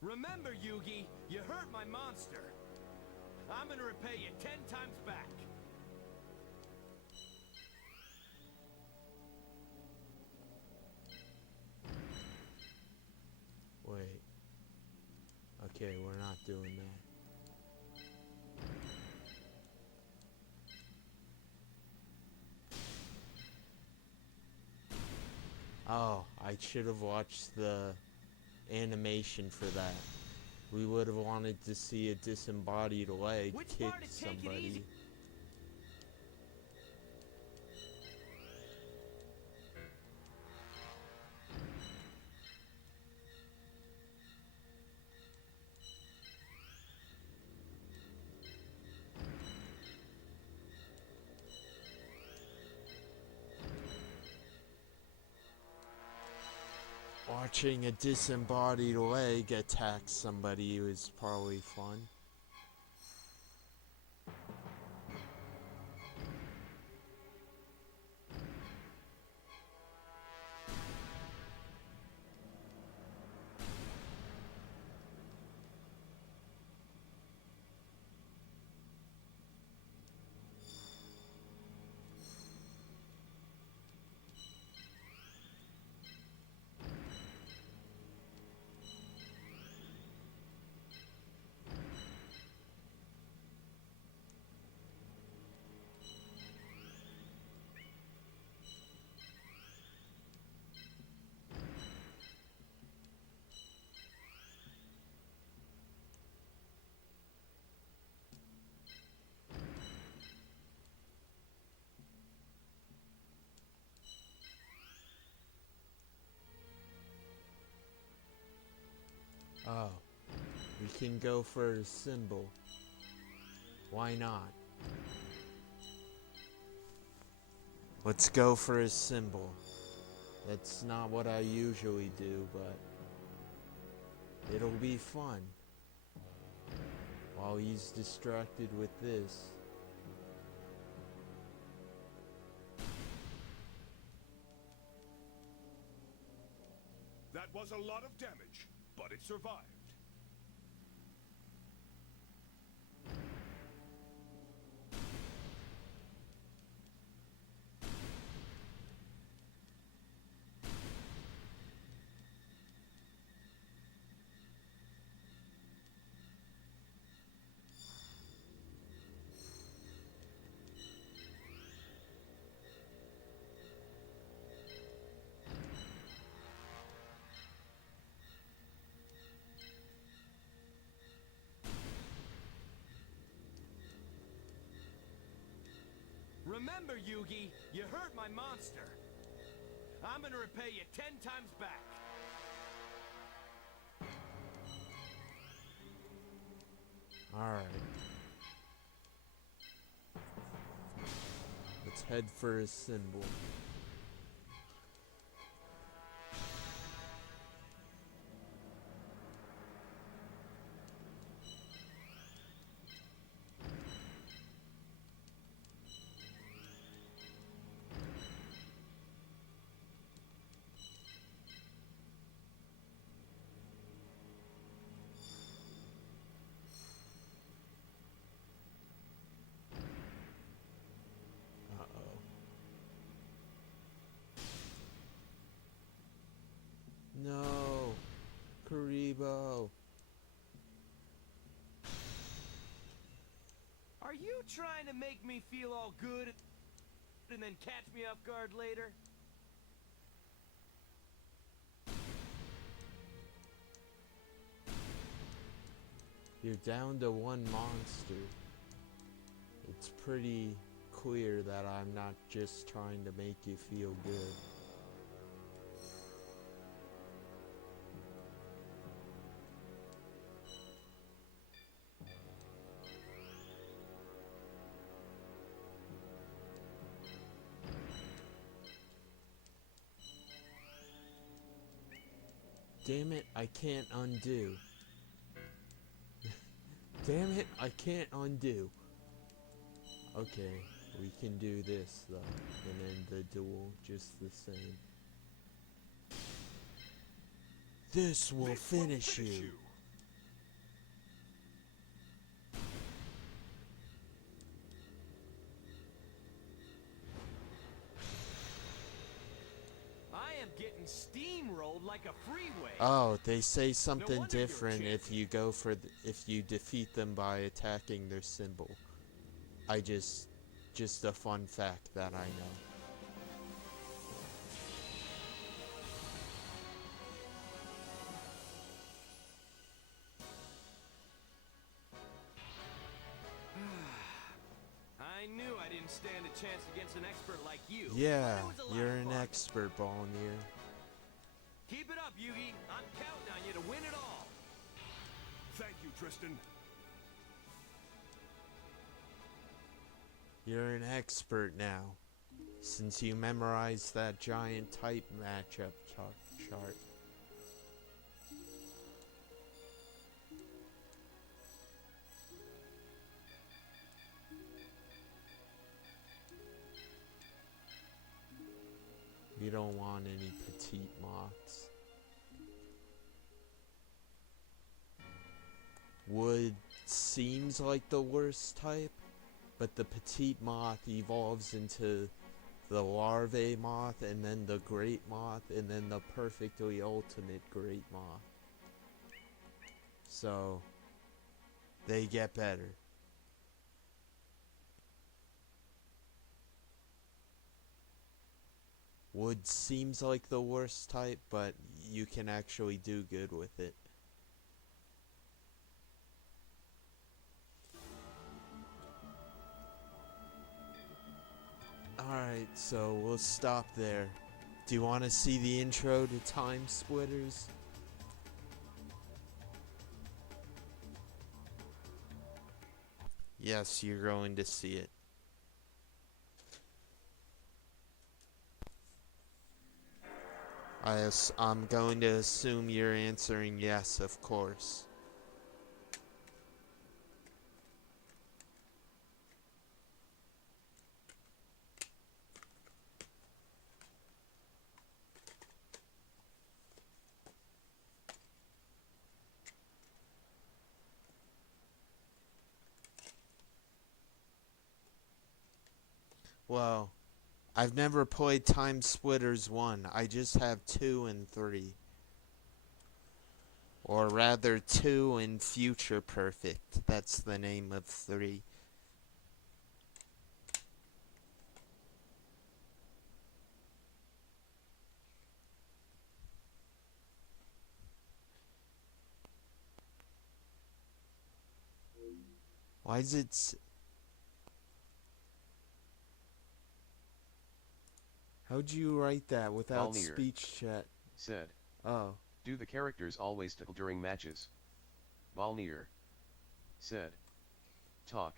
Remember, Yugi, you hurt my monster. I'm gonna repay you 10 times back. Wait. Okay, we're not doing that. Oh, I should have watched the animation for that. We would have wanted to see a disembodied leg Which kick part to take it somebody. easy? Watching a disembodied leg attack somebody was probably fun. can go for a symbol. Why not? Let's go for a symbol. That's not what I usually do, but it'll be fun. While he's distracted with this. That was a lot of damage, but it survived. Remember, Yugi, you hurt my monster. I'm gonna repay you 10 times back. Alright. Let's head for a symbol. No, Karibo. Are you trying to make me feel all good and then catch me off guard later? You're down to one monster. It's pretty clear that I'm not just trying to make you feel good. Damn it, I can't undo. Damn it, I can't undo. Okay, we can do this though, and end the duel just the same. This will finish you. I am getting steamrolled like a freeway. Oh, they say something wonder you're different if champion. you go for if you defeat them by attacking their symbol. Just a fun fact that I know. I knew I didn't stand a chance against an expert like you. Yeah, but it was a lot you're of an fun. expert, Ballnear. Keep it up, Yugi. I'm counting on you to win it all. Thank you, Tristan. You're an expert now, since you memorized that giant type matchup chart. We don't want any petite moths. Wood seems like the worst type, but the petite moth evolves into the larvae moth, and then the great moth, and then the perfectly ultimate great moth. So, they get better. Wood seems like the worst type, but you can actually do good with it. Alright, so we'll stop there. Do you want to see the intro to Time Splitters? Yes, you're going to see it. I'm going to assume you're answering yes, of course. Well, I've never played Time Splitters 1. I just have 2 and 3. Or rather, 2 and Future Perfect. That's the name of 3. Why is it... How'd you write that without Volnir speech chat? said, Oh. do the characters always talk during matches? Volnir said, talk.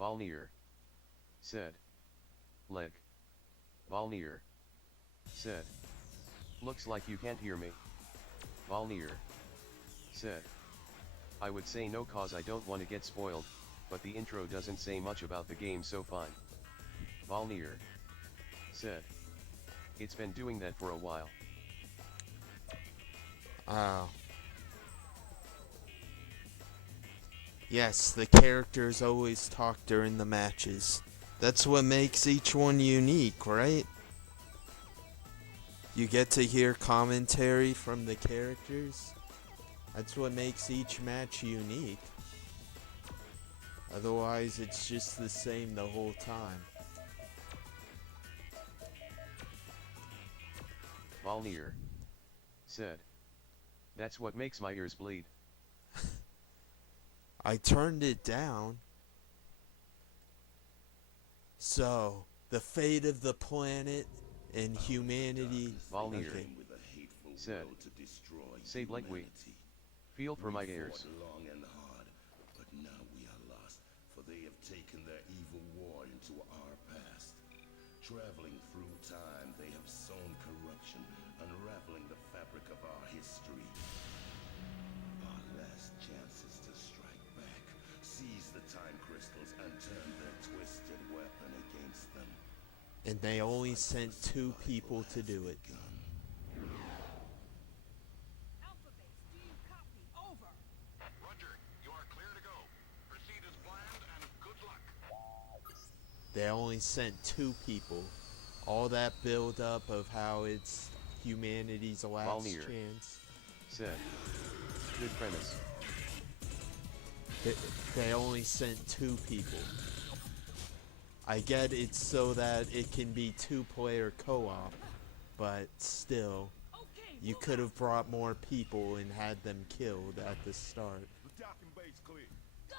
Volnir said, leg. Volnir said, looks like you can't hear me. Volnir said, I would say no cause I don't want to get spoiled, but the intro doesn't say much about the game so fine. Volnir said, it's been doing that for a while. Oh. Yes, the characters always talk during the matches. That's what makes each one unique, right? You get to hear commentary from the characters. That's what makes each match unique. Otherwise, it's just the same the whole time. Volnir said, that's what makes my ears bleed. I turned it down. So, the fate of the planet and humanity... Volnir Okay. said, say like we feel for my ears. Long and hard, but now we are lost, for they have taken their evil war into our past. Traveling through time, they have sown corruption, unraveling the fabric of our history. Our last chance is to strike back, seize the time crystals, and turn their twisted weapon against them. And they only sent 2 people to do it. Alpha Base, do you copy? Over. Roger, you are clear to go. Proceed as planned and good luck. They only sent 2 people. All that build up of how it's humanity's last Volnir chance. said, good premise. They only sent 2 people. I get it's so that it can be 2-player co-op, but still, Okay, you could have brought more people and had them killed at the start. The docking bay's clear. go.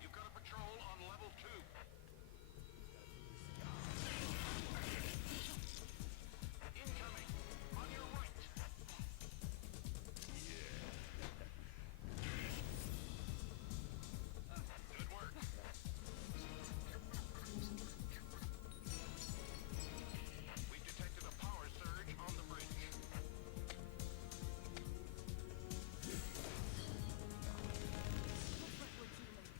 You've got a patrol on level 2. Incoming. On your right. Good work. We've detected a power surge on the bridge. Looks like we're too late.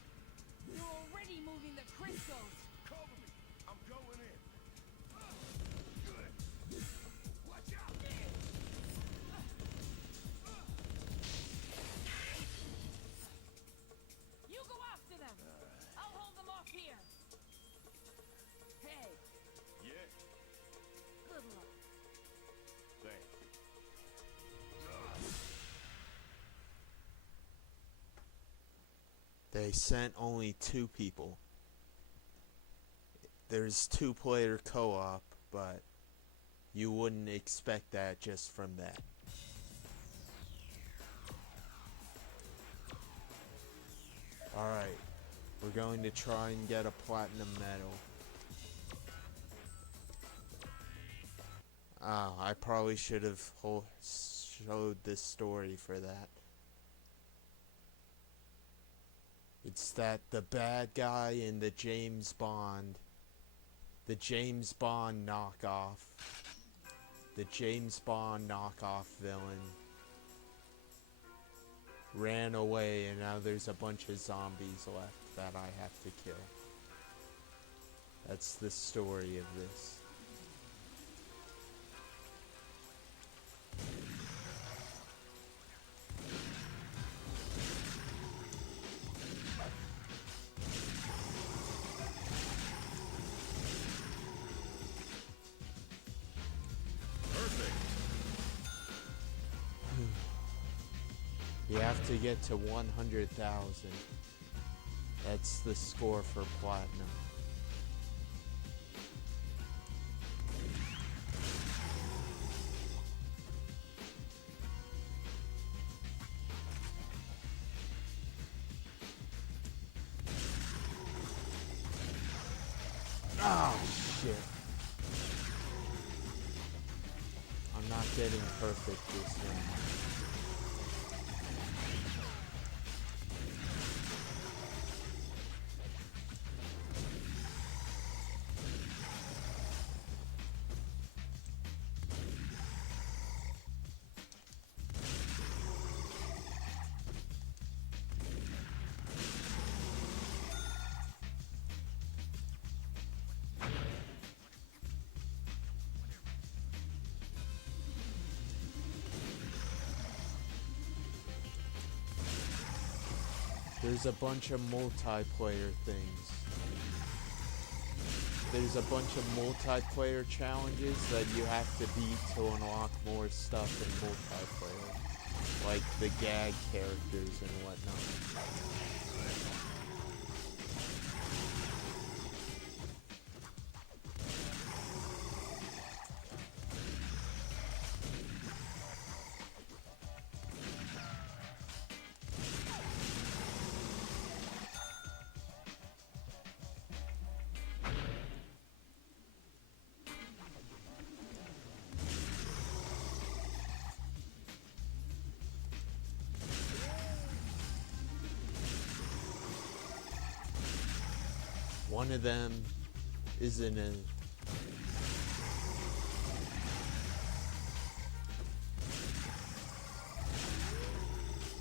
You're already moving the crystals. Cover me. I'm going in. Watch out. You go after them. I'll hold them off here. Hey, Yeah, good luck. thank you. They sent only 2 people. There's 2-player co-op, but you wouldn't expect that just from that. Alright, we're going to try and get a platinum medal. Oh, I probably should have showed this story for that. It's that the bad guy in the James Bond knockoff, the James Bond knockoff villain ran away, and now there's a bunch of zombies left that I have to kill. That's the story of this. You have to get to 100,000. That's the score for platinum. Oh, shit. I'm not getting perfect this time. There's a bunch of multiplayer things. There's a bunch of multiplayer challenges that you have to beat to unlock more stuff in multiplayer. Like the gag characters and whatnot. One of them is in a...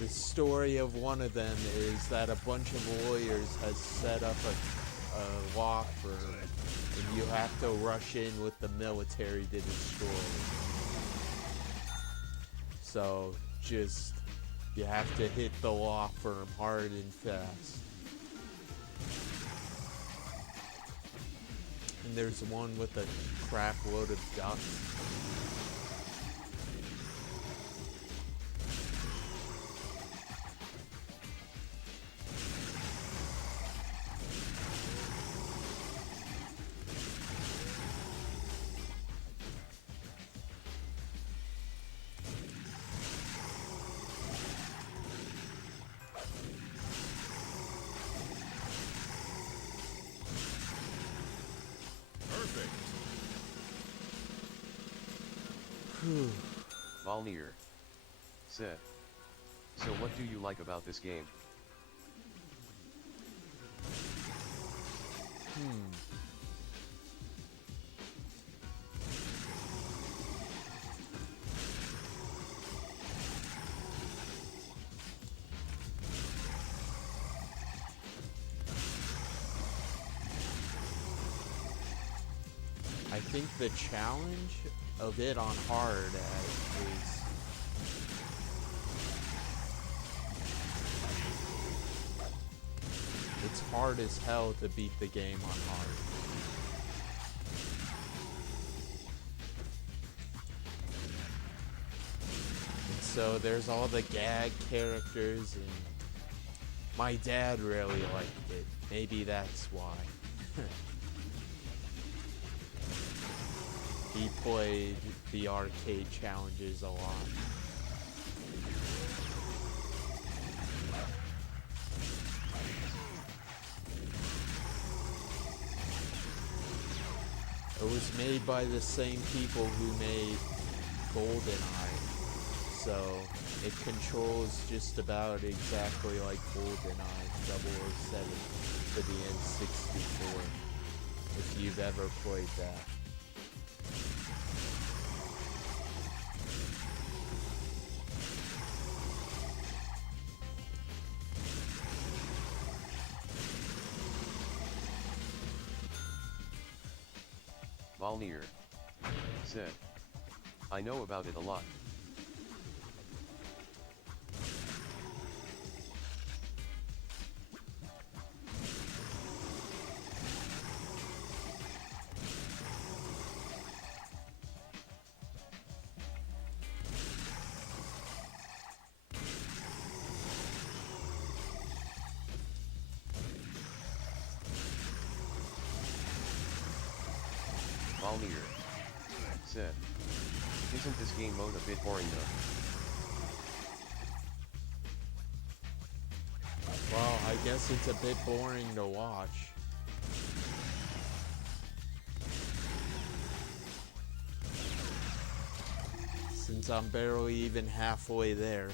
The story of one of them is that a bunch of lawyers has set up a law firm, and you have to rush in with the military to destroy it. So, just... you have to hit the law firm hard and fast. And there's one with a crap load of ducks. Valnir said, "So what do you like about this game?" I think the challenge of it on hard is it's hard as hell to beat the game on hard. And so there's all the gag characters, and my dad really liked it. Maybe that's why. He played the arcade challenges a lot. It was made by the same people who made GoldenEye. So it controls just about exactly like GoldenEye 007 for the N64. If you've ever played that. Volnir said, I know about it a lot. Volnir said, isn't this game mode a bit boring though? Well, I guess it's a bit boring to watch. Since I'm barely even halfway there,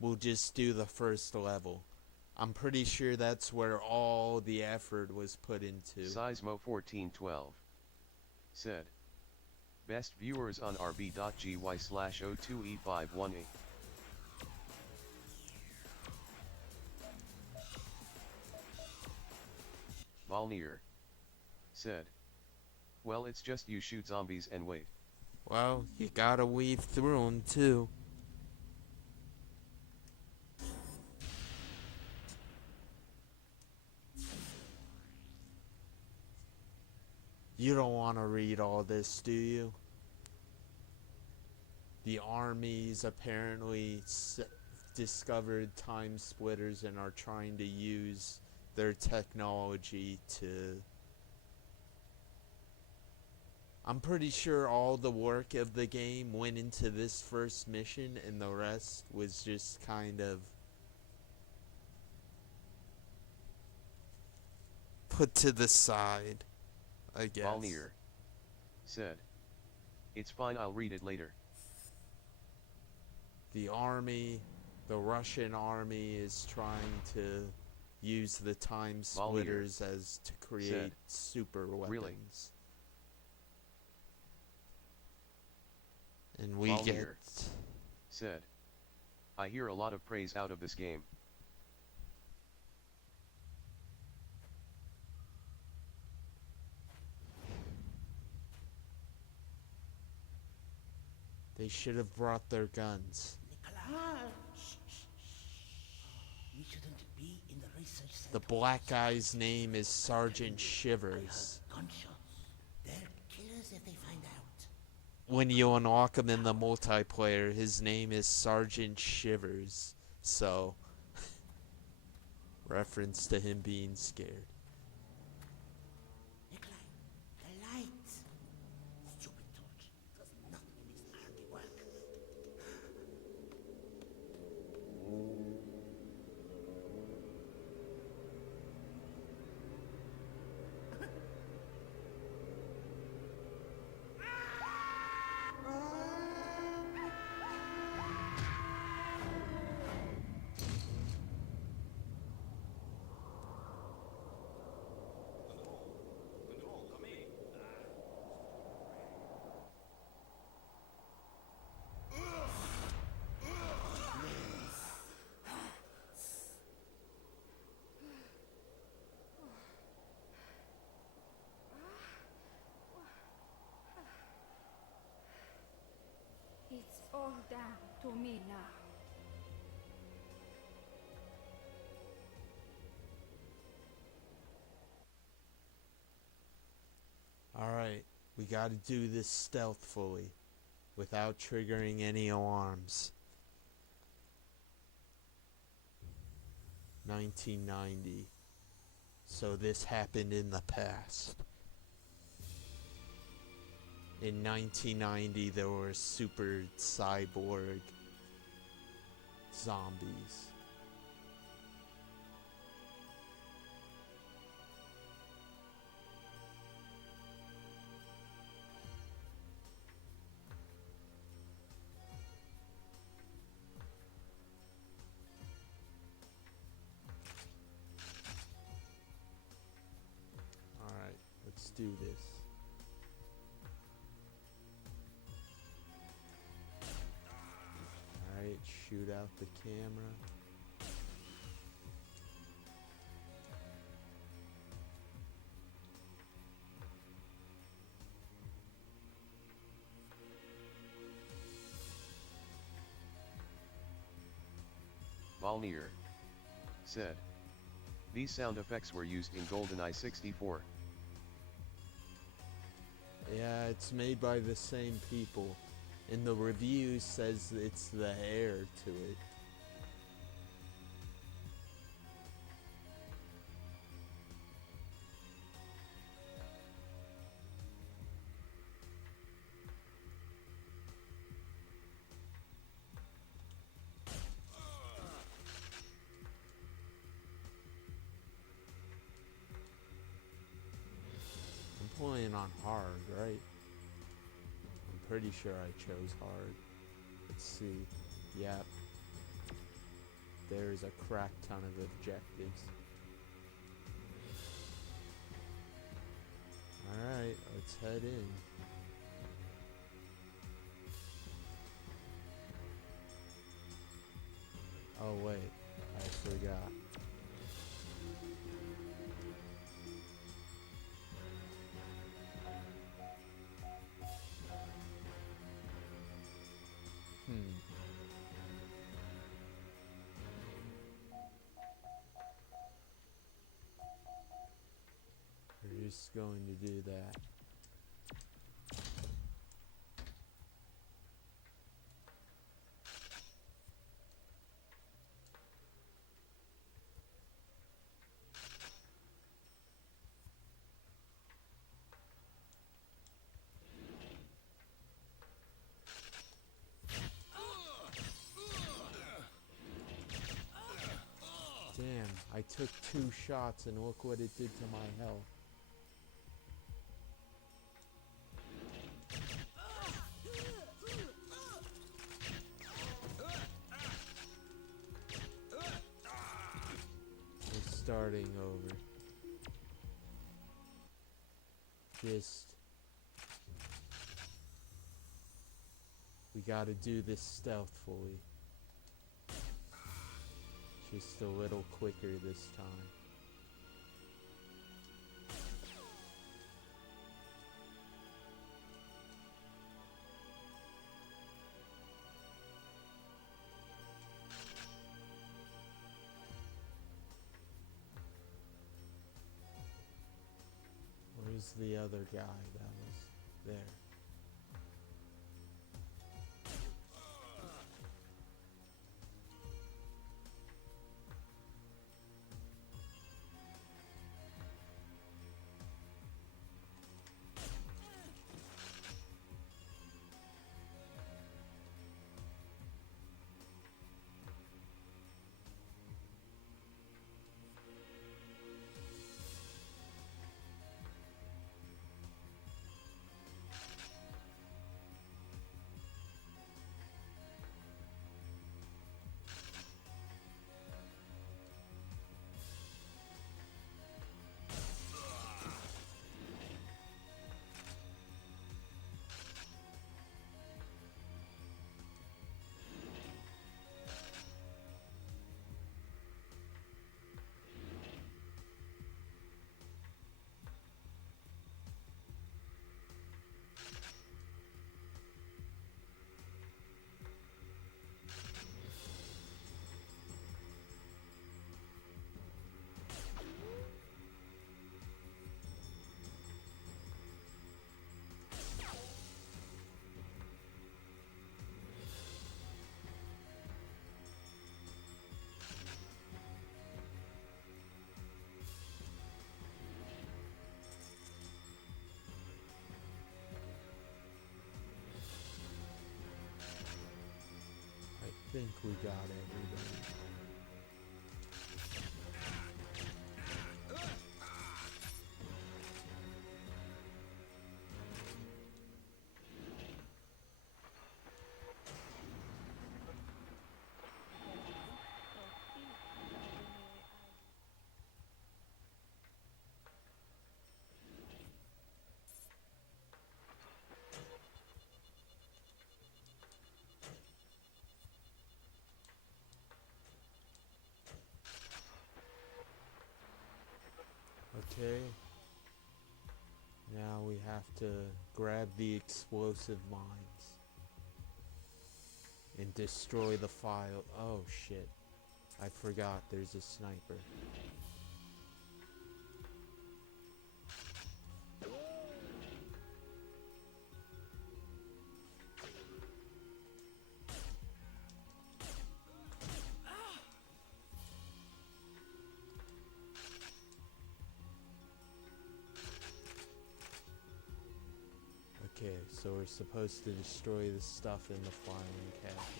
we'll just do the first level. I'm pretty sure that's where all the effort was put into. Seismo1412 said, best viewers on rb.gy/02e518. Volnir said, well, it's just you shoot zombies and wait. Well, you gotta weave through them too. You don't want to read all this, do you? The armies apparently discovered time splitters and are trying to use their technology to... I'm pretty sure all the work of the game went into this first mission and the rest was just kind of put to the side, I guess. Volnir said, it's fine, I'll read it later. The army, the Russian army is trying to use the time splitters as to create super weapons. Really? And we Volnir said, I hear a lot of praise out of this game. They should have brought their guns. We shouldn't be in the research center. The black guy's name is Sergeant Shivers. Gunshots. They're killers if they find out. When you unlock him in the multiplayer, his name is Sergeant Shivers. So, reference to him being scared. Nikolai, the light. Stupid torch. Does nothing in this army work. It's all down to me now. Alright, we gotta do this stealthfully, without triggering any alarms. 1990. So this happened in the past. In 1990, there were super cyborg zombies. do this. Alright, shoot out the camera. Balnier said. These sound effects were used in GoldenEye 64. Yeah, it's made by the same people. And the review says it's the heir to it. I'm playing on hard, right? I'm pretty sure I chose hard. Let's see. Yep. There's a crap ton of objectives. Alright, let's head in. Oh wait, I forgot. We're just going to do that. Damn, I took 2 shots and look what it did to my health. We're starting over. We gotta do this stealthfully. Just a little quicker this time. Where's the other guy that was there? I think we got everybody. Okay. Now we have to grab the explosive mines and destroy the file. Oh shit. I forgot there's a sniper. Okay, so we're supposed to destroy the stuff in the filing cabinets.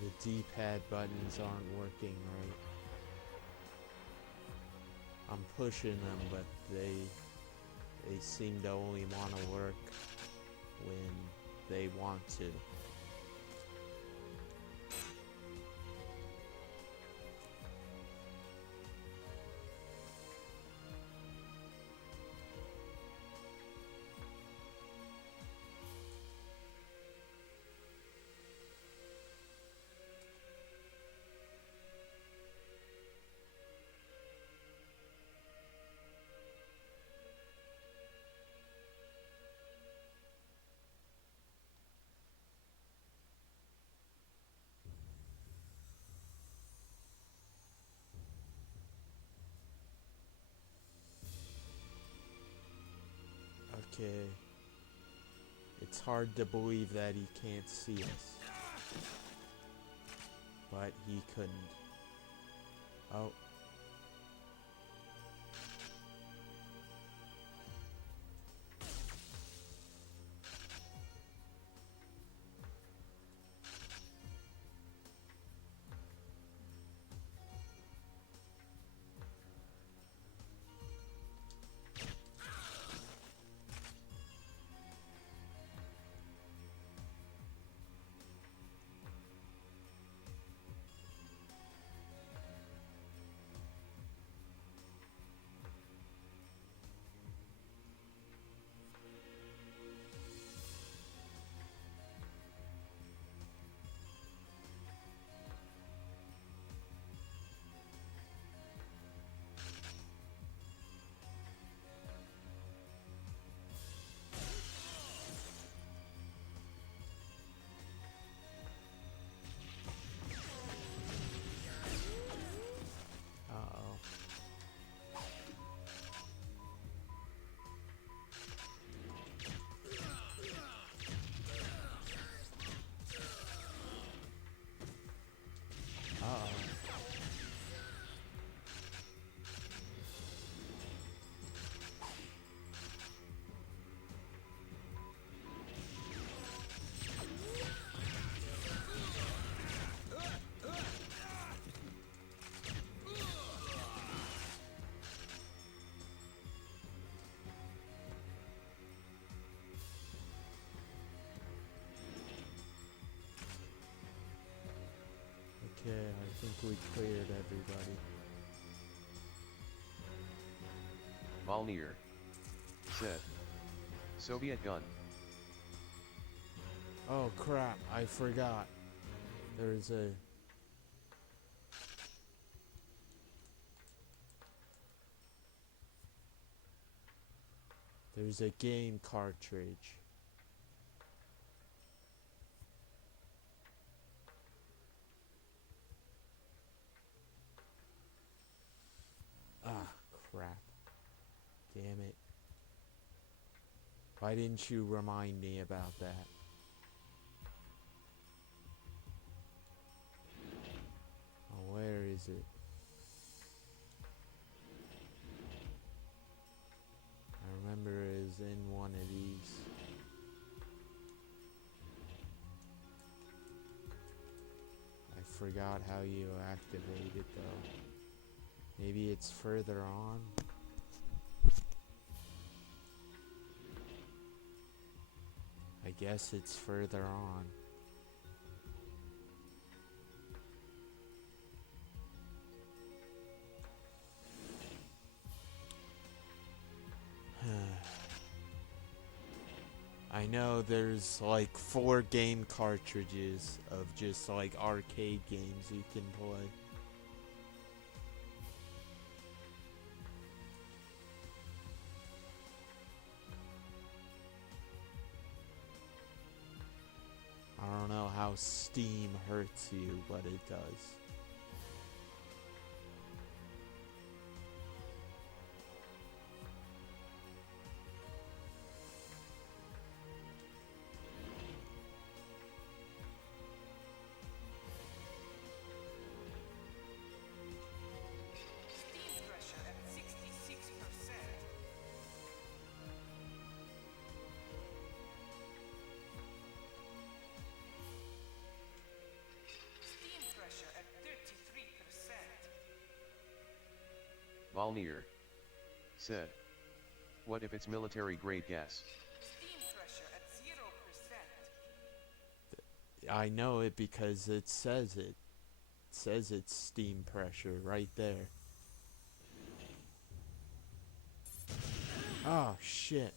The D-pad buttons aren't working right. I'm pushing them, but they seem to only want to work when they want to. Okay. It's hard to believe that he can't see us. But he couldn't. Oh. Uh-oh. Uh-oh. Okay, I think we cleared everybody. Volnir said. Soviet gun. Oh crap, I forgot. There's a game cartridge. Ah, crap. Damn it. Why didn't you remind me about that? Oh, where is it? I remember it was in one of these. I forgot how you activate it though. Maybe it's further on? guess it's further on. I know there's like 4 game cartridges of just like arcade games you can play. I don't know how Steam hurts you, but it does. Steam pressure at 66%. Steam pressure at 33%. Volnir said. What if it's military grade gas? Steam pressure at 0%. I know it because it says it. It says it's steam pressure right there. Oh shit.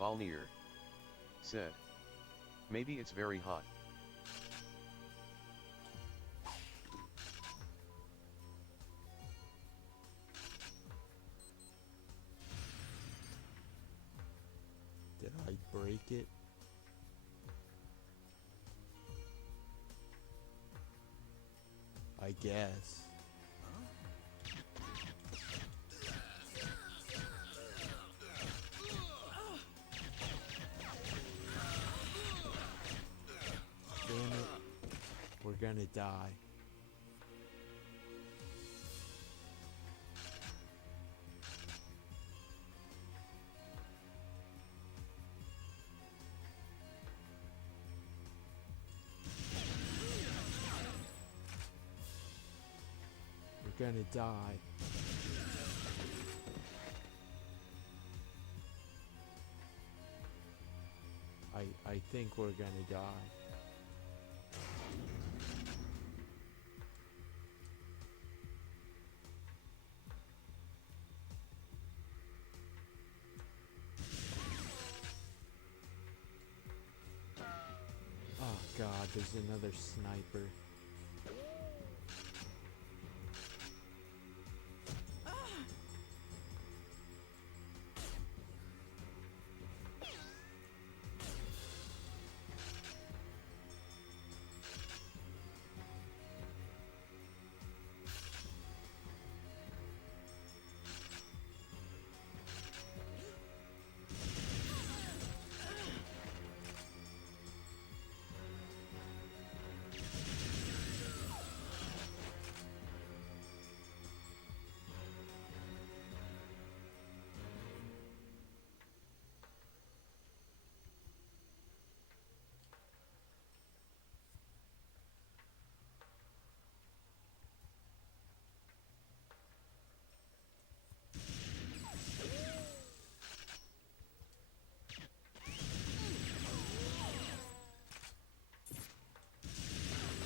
Volnir said. Maybe it's very hot. Did I break it? I guess. Damn it. We're gonna die. We're gonna die. I think we're gonna die. Oh god, there's another sniper.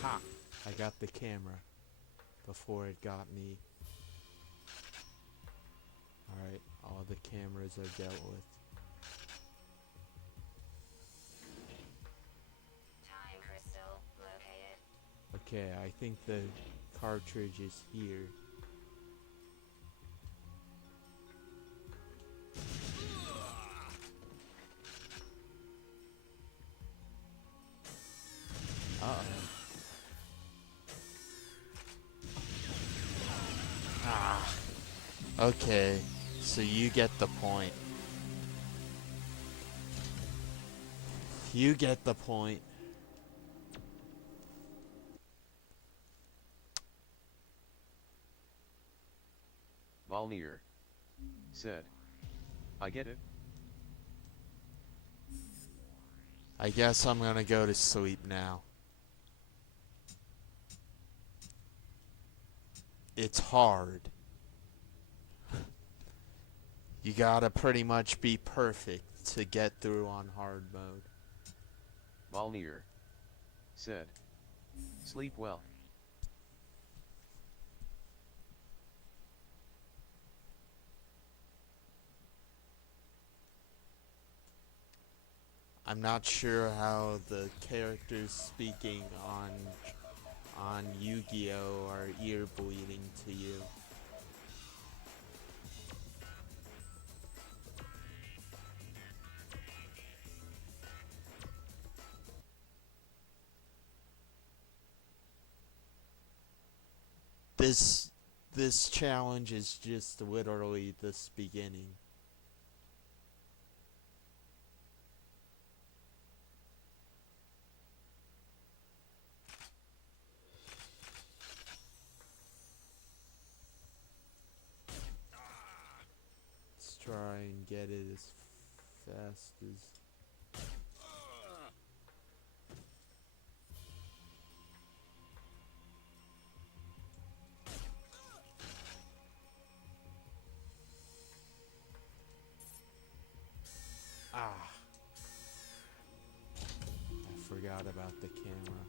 Ha! I got the camera before it got me. Alright, all the cameras are dealt with. Time crystal located. Okay, I think the cartridge is here. Uh-oh. Ah. Okay, so you get the point. You get the point. Volnir said. I get it. I guess I'm gonna go to sleep now. it's hard. You gotta pretty much be perfect to get through on hard mode. Volnir said, sleep well. I'm not sure how the characters speaking on Yu-Gi-Oh are ear bleeding to you. This challenge is just literally this beginning. Let's try and get it as fast as... Ah. I forgot about the camera.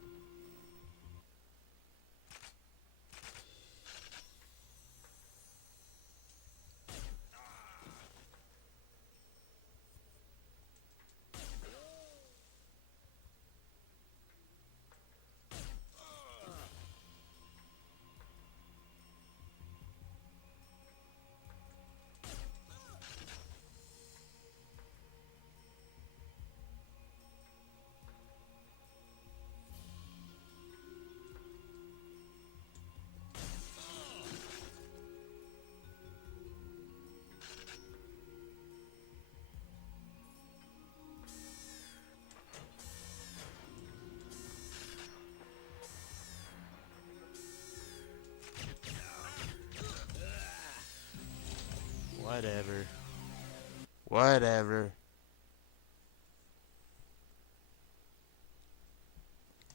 Whatever. Whatever.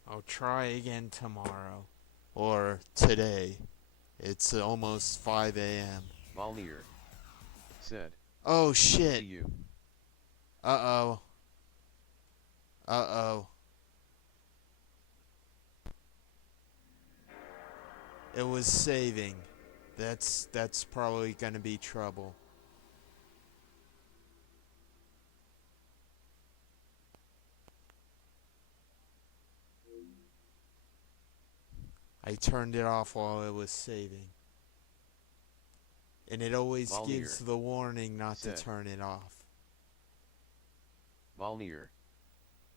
I'll try again tomorrow. Or today. It's almost 5 a.m. Volnir said, Oh see shit. you. Uh-oh. Uh-oh. It was saving. That's probably gonna be trouble. I turned it off while it was saving. And it always Volnir gives the warning not to said. turn it off. Volnir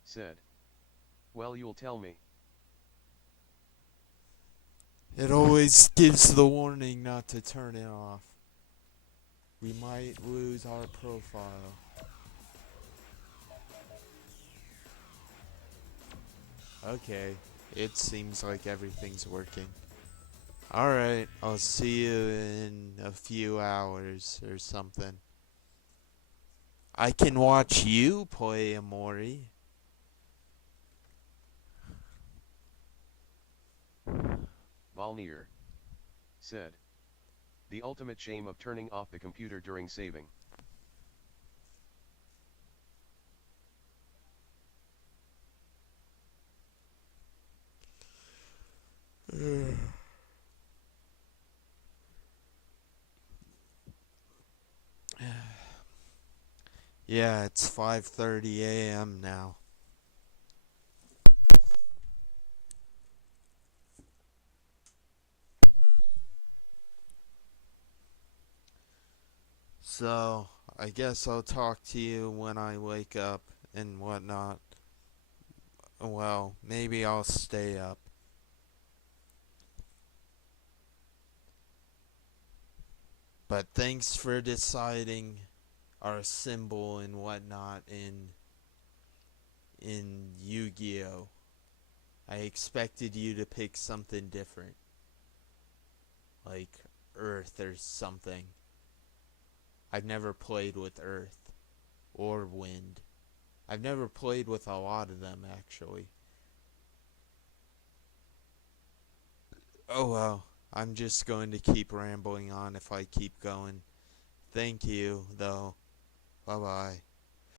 said, well, you'll tell me. It always gives the warning not to turn it off. We might lose our profile. Okay, it seems like everything's working. Alright, I'll see you in a few hours or something. I can watch you play Amori. Volnir said, the ultimate shame of turning off the computer during saving. Yeah, it's 5:30 a.m. now. So, I guess I'll talk to you when I wake up and whatnot. Well, maybe I'll stay up. But thanks for deciding our symbol and whatnot in Yu-Gi-Oh! I expected you to pick something different. Like Earth or something. I've never played with Earth or Wind. I've never played with a lot of them, actually. Oh well. I'm just going to keep rambling on if I keep going. Thank you, though. Bye-bye.